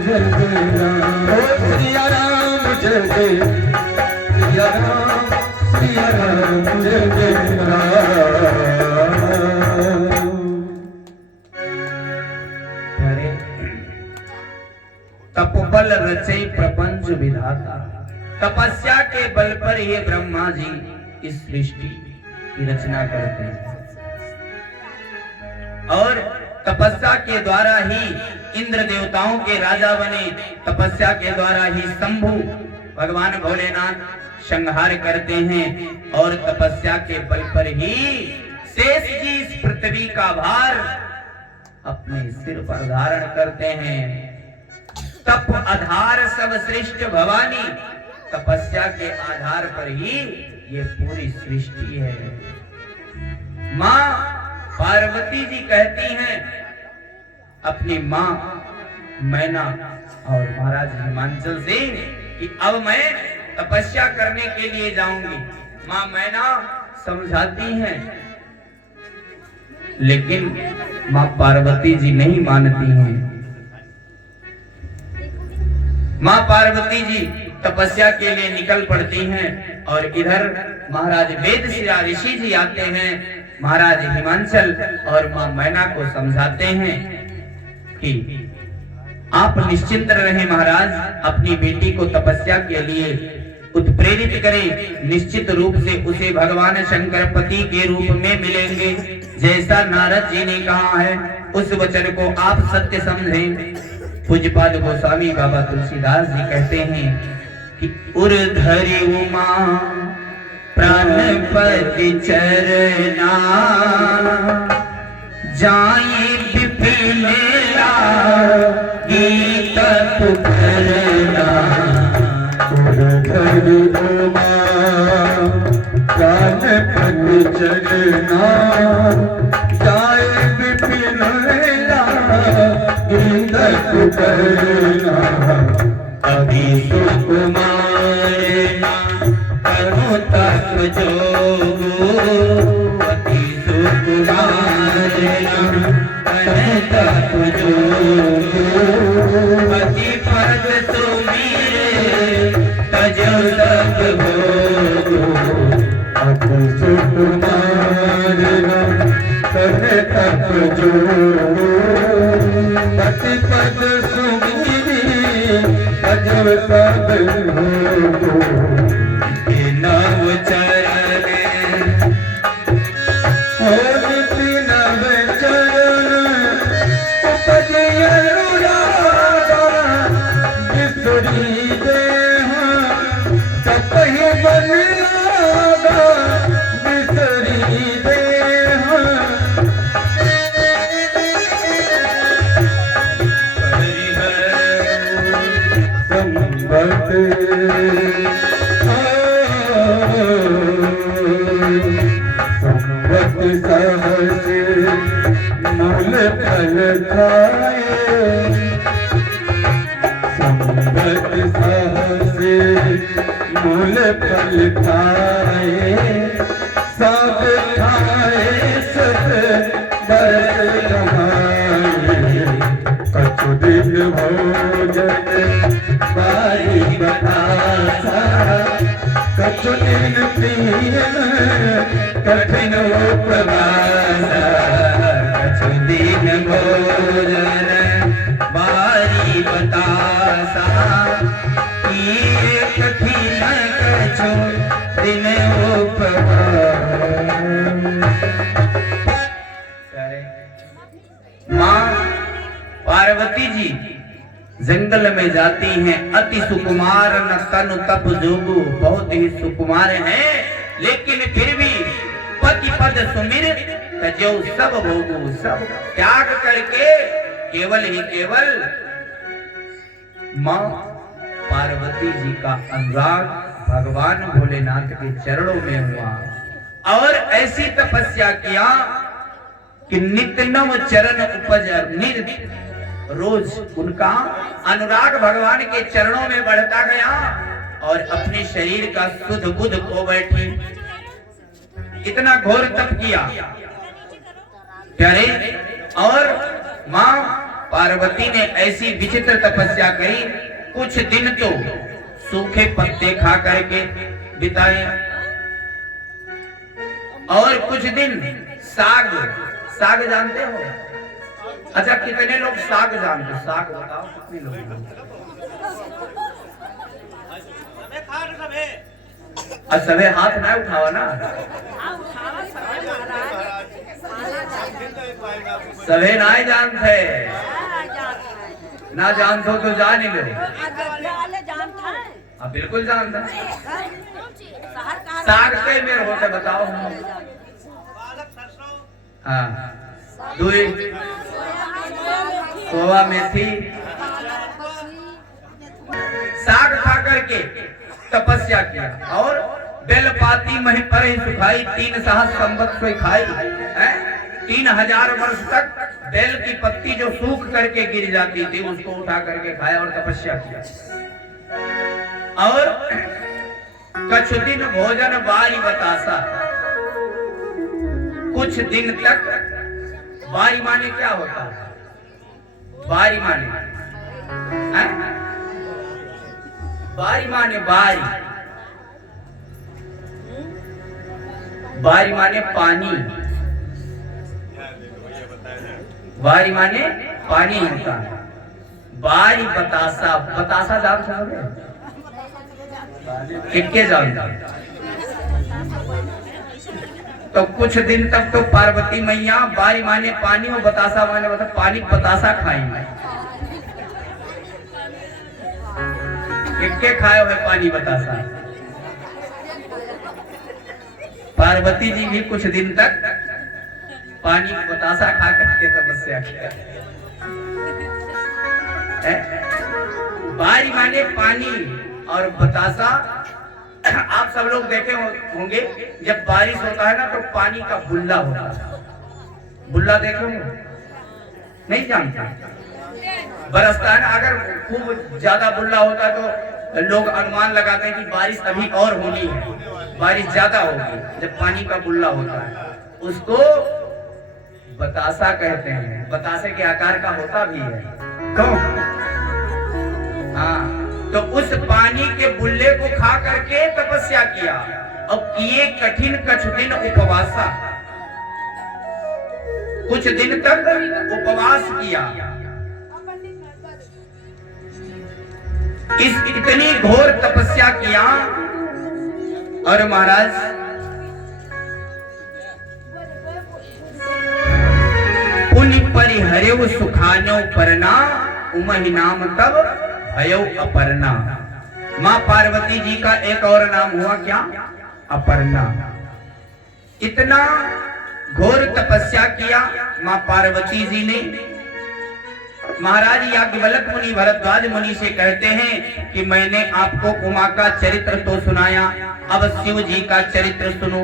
जय जय राम, सिया राम जय जय, सिया राम जय जय राम। तपोबल रचे प्रपंच विधाता। तपस्या के बल पर ये ब्रह्मा जी इस सृष्टि की रचना करते हैं, और तपस्या के द्वारा ही इंद्र देवताओं के राजा बने। तपस्या के द्वारा ही शंभु भगवान भोलेनाथ संहार करते हैं, और तपस्या के बल पर ही शेष जी इस पृथ्वी का भार अपने सिर पर धारण करते हैं। तप आधार सब श्रेष्ठ भवानी, तपस्या के आधार पर ही ये पूरी सृष्टि है। मां पार्वती जी कहती हैं अपनी मां मैना और महाराज हिमांचल से कि अब मैं तपस्या करने के लिए जाऊंगी। मां मैना समझाती हैं, लेकिन मां पार्वती जी नहीं मानती हैं। मां पार्वती जी तपस्या के लिए निकल पड़ती हैं, और इधर महाराज वेदशिरा ऋषि जी आते हैं। महाराज हिमांचल और मां मैना को समझाते हैं कि आप निश्चिंत रहें महाराज, अपनी बेटी को तपस्या के लिए उत्प्रेरित करें। निश्चित रूप से उसे भगवान शंकर पति के रूप में मिलेंगे, जैसा नारद जी ने कहा है उस वचन को आप सत्य समझें। पूज्यपाद गोस्वामी बाबा तुलसीदास जी कहते हैं कि उर्धरि उमा प्राणपति चरना, जाई विपिन गीत पुकारना। उर्धरि उमा प्राणपति चरना, जाई विपिन गीत पुकारना। अभी सुकुमार करो तप जोगो, अति सुकुमार करो तप जोगो। अति पद सुमीरे तजो सब भोगो, अति सुकुमार करे तप पति पद सुमीरी अजब सब हो नव चरण हो निति नव चरण उपजय अनुरागा बिसरी देह सपहि बन लागा बिसरी देह संबत सहस मूल फल खाए संबत सहस मूल फल खाए सब खाए सब बरस रहाए कछु दिन भोजन बारी बतासा कछु दिन पीन कठिन उपवास कछु दिन भोजन बारी बतासा किए कठिन कछु दिन उपवास। माँ पार्वती जी जंगल में जाती हैं, अति सुकुमार न तनु तप जोगु, बहुत ही सुकुमार हैं, लेकिन फिर भी पति पद सुमिर तजो सब भोगु, सब त्याग करके केवल ही केवल माँ पार्वती जी का अनुराग भगवान भोलेनाथ के चरणों में हुआ और ऐसी तपस्या किया कि नित्य नव चरण उपज निर रोज उनका अनुराग भगवान के चरणों में बढ़ता गया और अपने शरीर का शुद्ध बुद्ध खो बैठी। इतना घोर तप किया प्यारे। और मां पार्वती ने ऐसी विचित्र तपस्या करी, कुछ दिन तो सूखे पत्ते खा करके बिताए और कुछ दिन साग, साग जानते हो? अच्छा कितने लोग साग जानते? साग बताओ कितने लोग? सबे हाथ ना उठाओ ना, सबे ना ही जानते, ना जानते हो तो जान ही लो। हाँ बिल्कुल जानता। साग कई में होते बताओ? हाँ दुई सोवा मेथी। साग खा करके तपस्या किया और बेलपाती मही पर ही सुखाई, 3 सहस्र संवत सोई खाई। 3000 वर्ष तक बेल की पत्ती जो सूख करके गिर जाती थी उसको उठा करके खाया और तपस्या किया। और कुछ दिन भोजन बारी बतासा, कुछ दिन तक। बारी माने क्या होता है? बारी माने बारी माने बारी, बारी माने पानी, बारी माने पानी होता है। बारी बतासा, बतासा जानते हो? किसके जानते? तो कुछ दिन तक तो पार्वती मैया बारी माने पानी और बतासा माने मतलब पानी बतासा खाएंगे। किसके खाए हुए पानी बतासा? पार्वती जी भी कुछ दिन तक पानी बतासा खा करके तपस्या किया। बारी माने पानी और बतासा। आप सब लोग देखे होंगे जब बारिश होता है ना तो पानी का बुल्ला होता है। बुल्ला देखे होंगे? नहीं जानता? बरसता है ना, अगर खूब ज्यादा बुल्ला होता है तो लोग अनुमान लगाते हैं कि बारिश अभी और होनी है, बारिश ज्यादा होगी। जब पानी का बुल्ला होता है उसको बतासा कहते हैं। बतासे के आकार का होता भी है तो हाँ, तो उस पानी के बुल्ले को खा करके तपस्या किया और किए कठिन कछु दिन उपवासा। कुछ दिन तक उपवास किया। इस इतनी घोर तपस्या किया और महाराज पुनि परिहर्यो सुखानो परना उमहि नाम तब भयो अपर्णा। मां पार्वती जी का एक और नाम हुआ क्या? अपर्णा। इतना घोर तपस्या किया मां पार्वती जी ने। महाराज याज्ञवल्क्य मुनि भरद्वाज मुनि से कहते हैं कि मैंने आपको उमा का चरित्र तो सुनाया, अब शिव जी का चरित्र सुनो।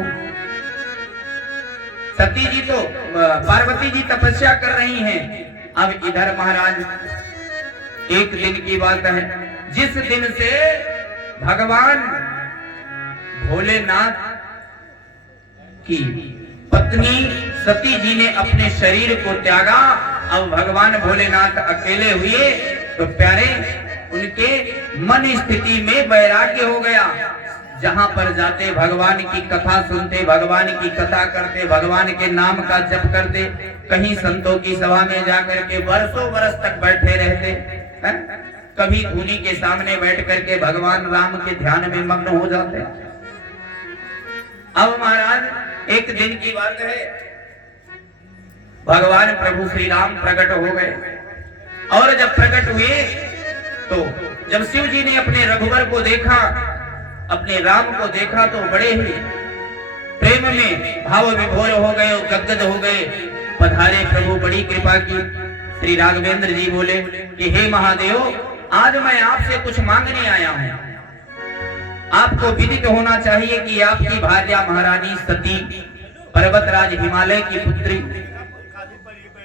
सती जी तो पार्वती जी तपस्या कर रही हैं। अब इधर महाराज एक दिन की बात है, जिस दिन से भगवान भोलेनाथ की पत्नी सती जी ने अपने शरीर को त्यागा, अब भगवान भोलेनाथ अकेले हुए तो प्यारे उनके मन स्थिति में वैराग्य हो गया। जहां पर जाते भगवान की कथा सुनते, भगवान की कथा करते, भगवान के नाम का जप करते, कहीं संतों की सभा में जाकर के वर्षों वर्ष तक बैठे रहते हैं, कभी धुनी के सामने बैठ करके भगवान राम के ध्यान में मग्न हो जाते। अब महाराज एक दिन की बात है, भगवान प्रभु श्री राम प्रकट हो गए और जब प्रकट हुए तो जब शिव जी ने अपने रघुवर को देखा, अपने राम को देखा तो बड़े ही प्रेम में भाव विभोर हो गए और गदगद हो गए। पधारे प्रभु, बड़ी कृपा की। श्री राघवेंद्र जी बोले कि हे महादेव, आज मैं आपसे कुछ मांगने आया हूं। आपको विदित होना चाहिए कि आपकी भार्या महारानी सती पर्वतराज हिमालय की पुत्री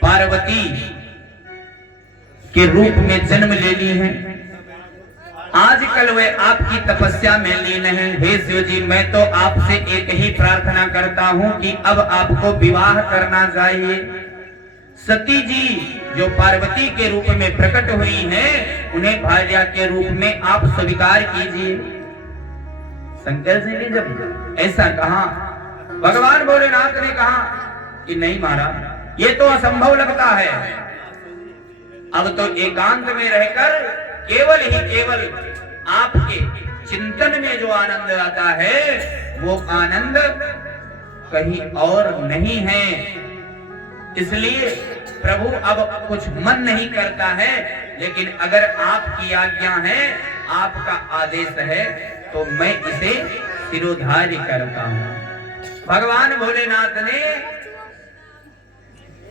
पार्वती के रूप में जन्म ले ली है। आजकल वे आपकी तपस्या में लीन है। हे शिव जी, मैं तो आपसे एक ही प्रार्थना करता हूं कि अब आपको विवाह करना चाहिए। सती जी जो पार्वती के रूप में प्रकट हुई हैं, उन्हें भार्या के रूप में आप स्वीकार कीजिए। शंकर जी ने जब ऐसा कहा, भगवान भोलेनाथ ने कहा कि नहीं महाराज, ये तो असंभव लगता है। अब तो एकांत में रहकर केवल ही केवल आपके चिंतन में जो आनंद आता है, वो आनंद कहीं और नहीं है। इसलिए प्रभु अब कुछ मन नहीं करता है, लेकिन अगर आपकी आज्ञा है, आपका आदेश है, तो मैं इसे शिरोधार्य करता हूं। भगवान भोलेनाथ ने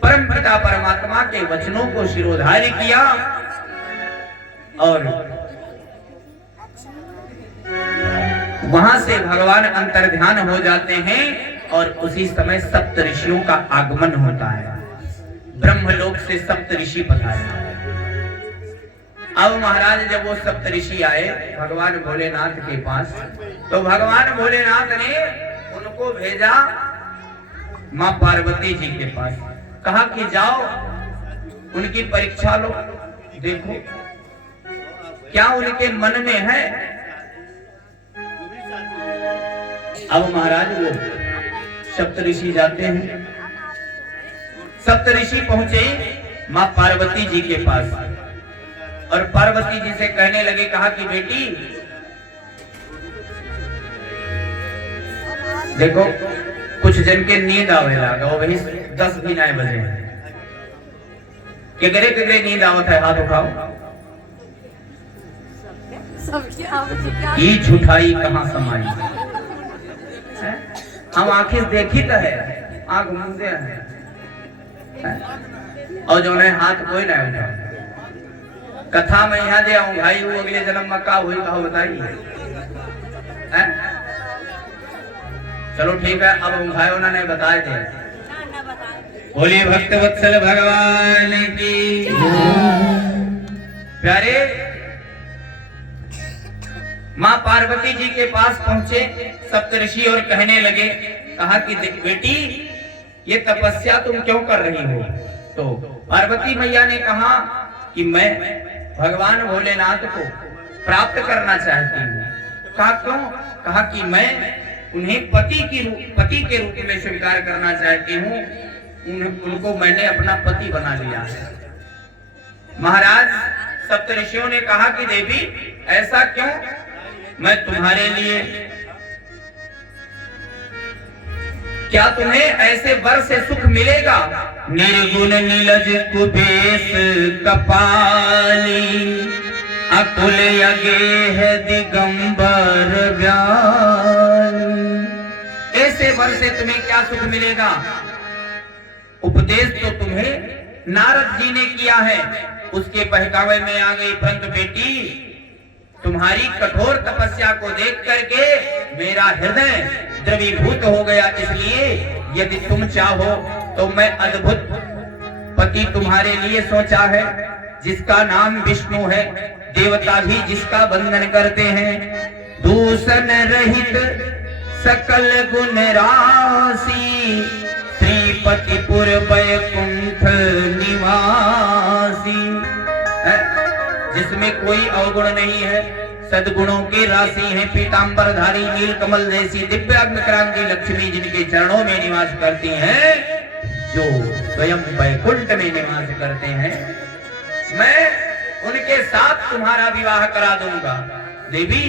परमपिता परमात्मा के वचनों को शिरोधार्य किया और वहां से भगवान अंतर्ध्यान हो जाते हैं और उसी समय सप्त ऋषियों का आगमन होता है। ब्रह्मलोक से सप्त ऋषि पधारे। अब महाराज जब वो सप्त ऋषि आए भगवान भोलेनाथ के पास, तो भगवान भोलेनाथ ने उनको भेजा मां पार्वती जी के पास। कहा कि जाओ उनकी परीक्षा लो, देखो क्या उनके मन में है। अब महाराज वो सप्तऋषि जाते हैं। सप्तऋषि पहुंचे मां पार्वती जी के पास और पार्वती जी से कहने लगे, कहा कि बेटी देखो कुछ जन के नींद आवे लगा, वही 10 भी नहीं बजे केकरे नींद आवत है, हाथ उठाओ। ये झूठाई कहाँ समाई है? हम आखिर देखी तो है, आंख मूंदे है और जो है हाथ कोई नहीं उठा। कथा में यहाँ जे आऊं भाई, वो अगले जन्म में का हुई कहा बताइए। चलो ठीक है, अब भाई उन्होंने बताए थे। बोलिए भक्त वत्सल भगवान की। प्यारे मां पार्वती जी के पास पहुंचे सप्तऋषि और कहने लगे, कहा कि बेटी ये तपस्या तुम क्यों कर रही हो? तो पार्वती मैया ने कहा कि मैं भगवान भोलेनाथ को प्राप्त करना चाहती हूँ। कहा क्यों? कहा कि मैं उन्हें पति के रूप में स्वीकार करना चाहती हूँ। उनको मैंने अपना पति बना लिया है। महाराज सप्तऋषियों ने कहा कि देवी ऐसा क्यों? मैं तुम्हारे लिए, क्या तुम्हें ऐसे वर से सुख मिलेगा? निर्गुण नीलज कुबेश कपाली, अकुल यगेह दिगंबर व्याली। ऐसे वर से तुम्हें क्या सुख मिलेगा? उपदेश तो तुम्हें नारद जी ने किया है, उसके बहकावे में आ गई। परंतु बेटी, तुम्हारी कठोर तपस्या को देख करके मेरा हृदय द्रवीभूत हो गया। इसलिए यदि तुम चाहो तो मैं अद्भुत पति तुम्हारे लिए सोचा है, जिसका नाम विष्णु है। देवता भी जिसका वंदन करते हैं। दूषण रहित सकल गुण राशि, श्रीपतिपुर वैकुंठ निवासी, जिसमें कोई अवगुण नहीं है, सद्गुणों की राशि है। पीतांबरधारी नील कमल जैसी दिव्यांग क्रांति लक्ष्मी जिनके चरणों में निवास करती हैं, जो स्वयं वैकुंठ में निवास करते हैं। मैं उनके साथ तुम्हारा विवाह करा दूंगा। देवी,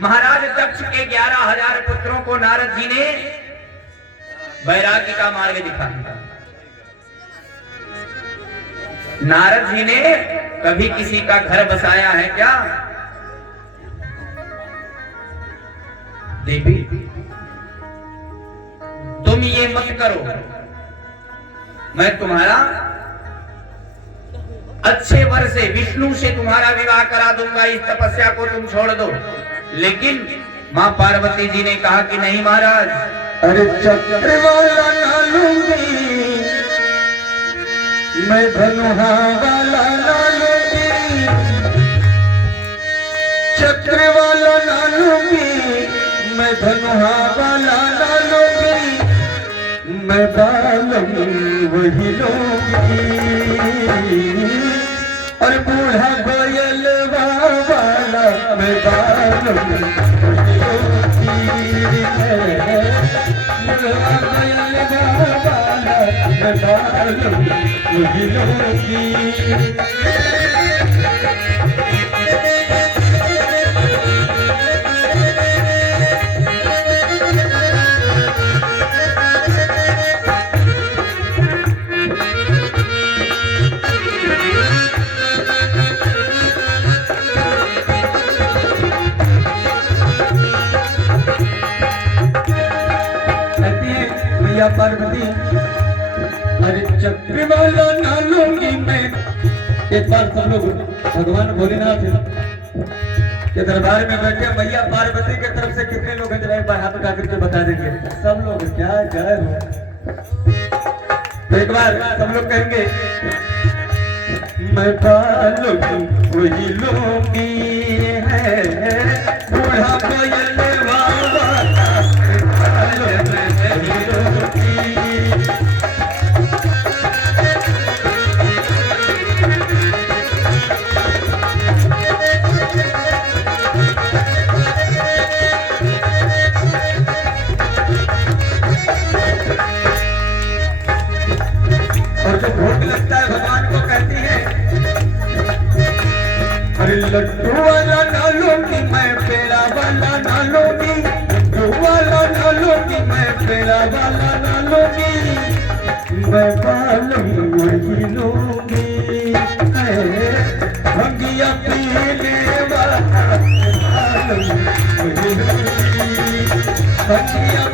महाराज दक्ष के 11,000 पुत्रों को नारद जी ने वैराग्य का मार्ग दिखाया। नारद जी ने कभी किसी का घर बसाया है क्या? देवी, तुम ये मत करो। मैं तुम्हारा अच्छे वर से, विष्णु से तुम्हारा विवाह करा दूंगा। इस तपस्या को तुम छोड़ दो। लेकिन मां पार्वती जी ने कहा कि नहीं महाराज, अरे चक्र वाला ना लूंगी मैं, धनुहा वाला ना लूंगी, चक्र वाला ना लूंगी मैं, धनुहा वाला ना लूंगी, मैं बालम वही लूंगी। और बूढ़ा गोयल वाला मैं बालम वही लूंगी। बूढ़ा गोयल वाला मैं बालम वही लूंगी। पार्वती, अरे चक्र वाला ना लूंगी मैं। एक बार सब लोग भगवान भोलेनाथ के दरबार में बैठे, मैया पार्वती की तरफ से कितने लोग हैं, एक बार हाथ उठा करके बता देंगे सब लोग। क्या जय हो। तो एक बार सब लोग कहेंगे, मैं बालूंगी वही लूंगी है, बूढ़ा कोयल लड्डू वाला ना लूंगी मैं, पेड़ा वाला ना लूंगी, लड्डू वाला ना लूंगी मैं, पेड़ा वाला ना लूंगी, मैं बालम वही लूंगी। भंगिया पीने वाला बालम वही लूंगी, भंगिया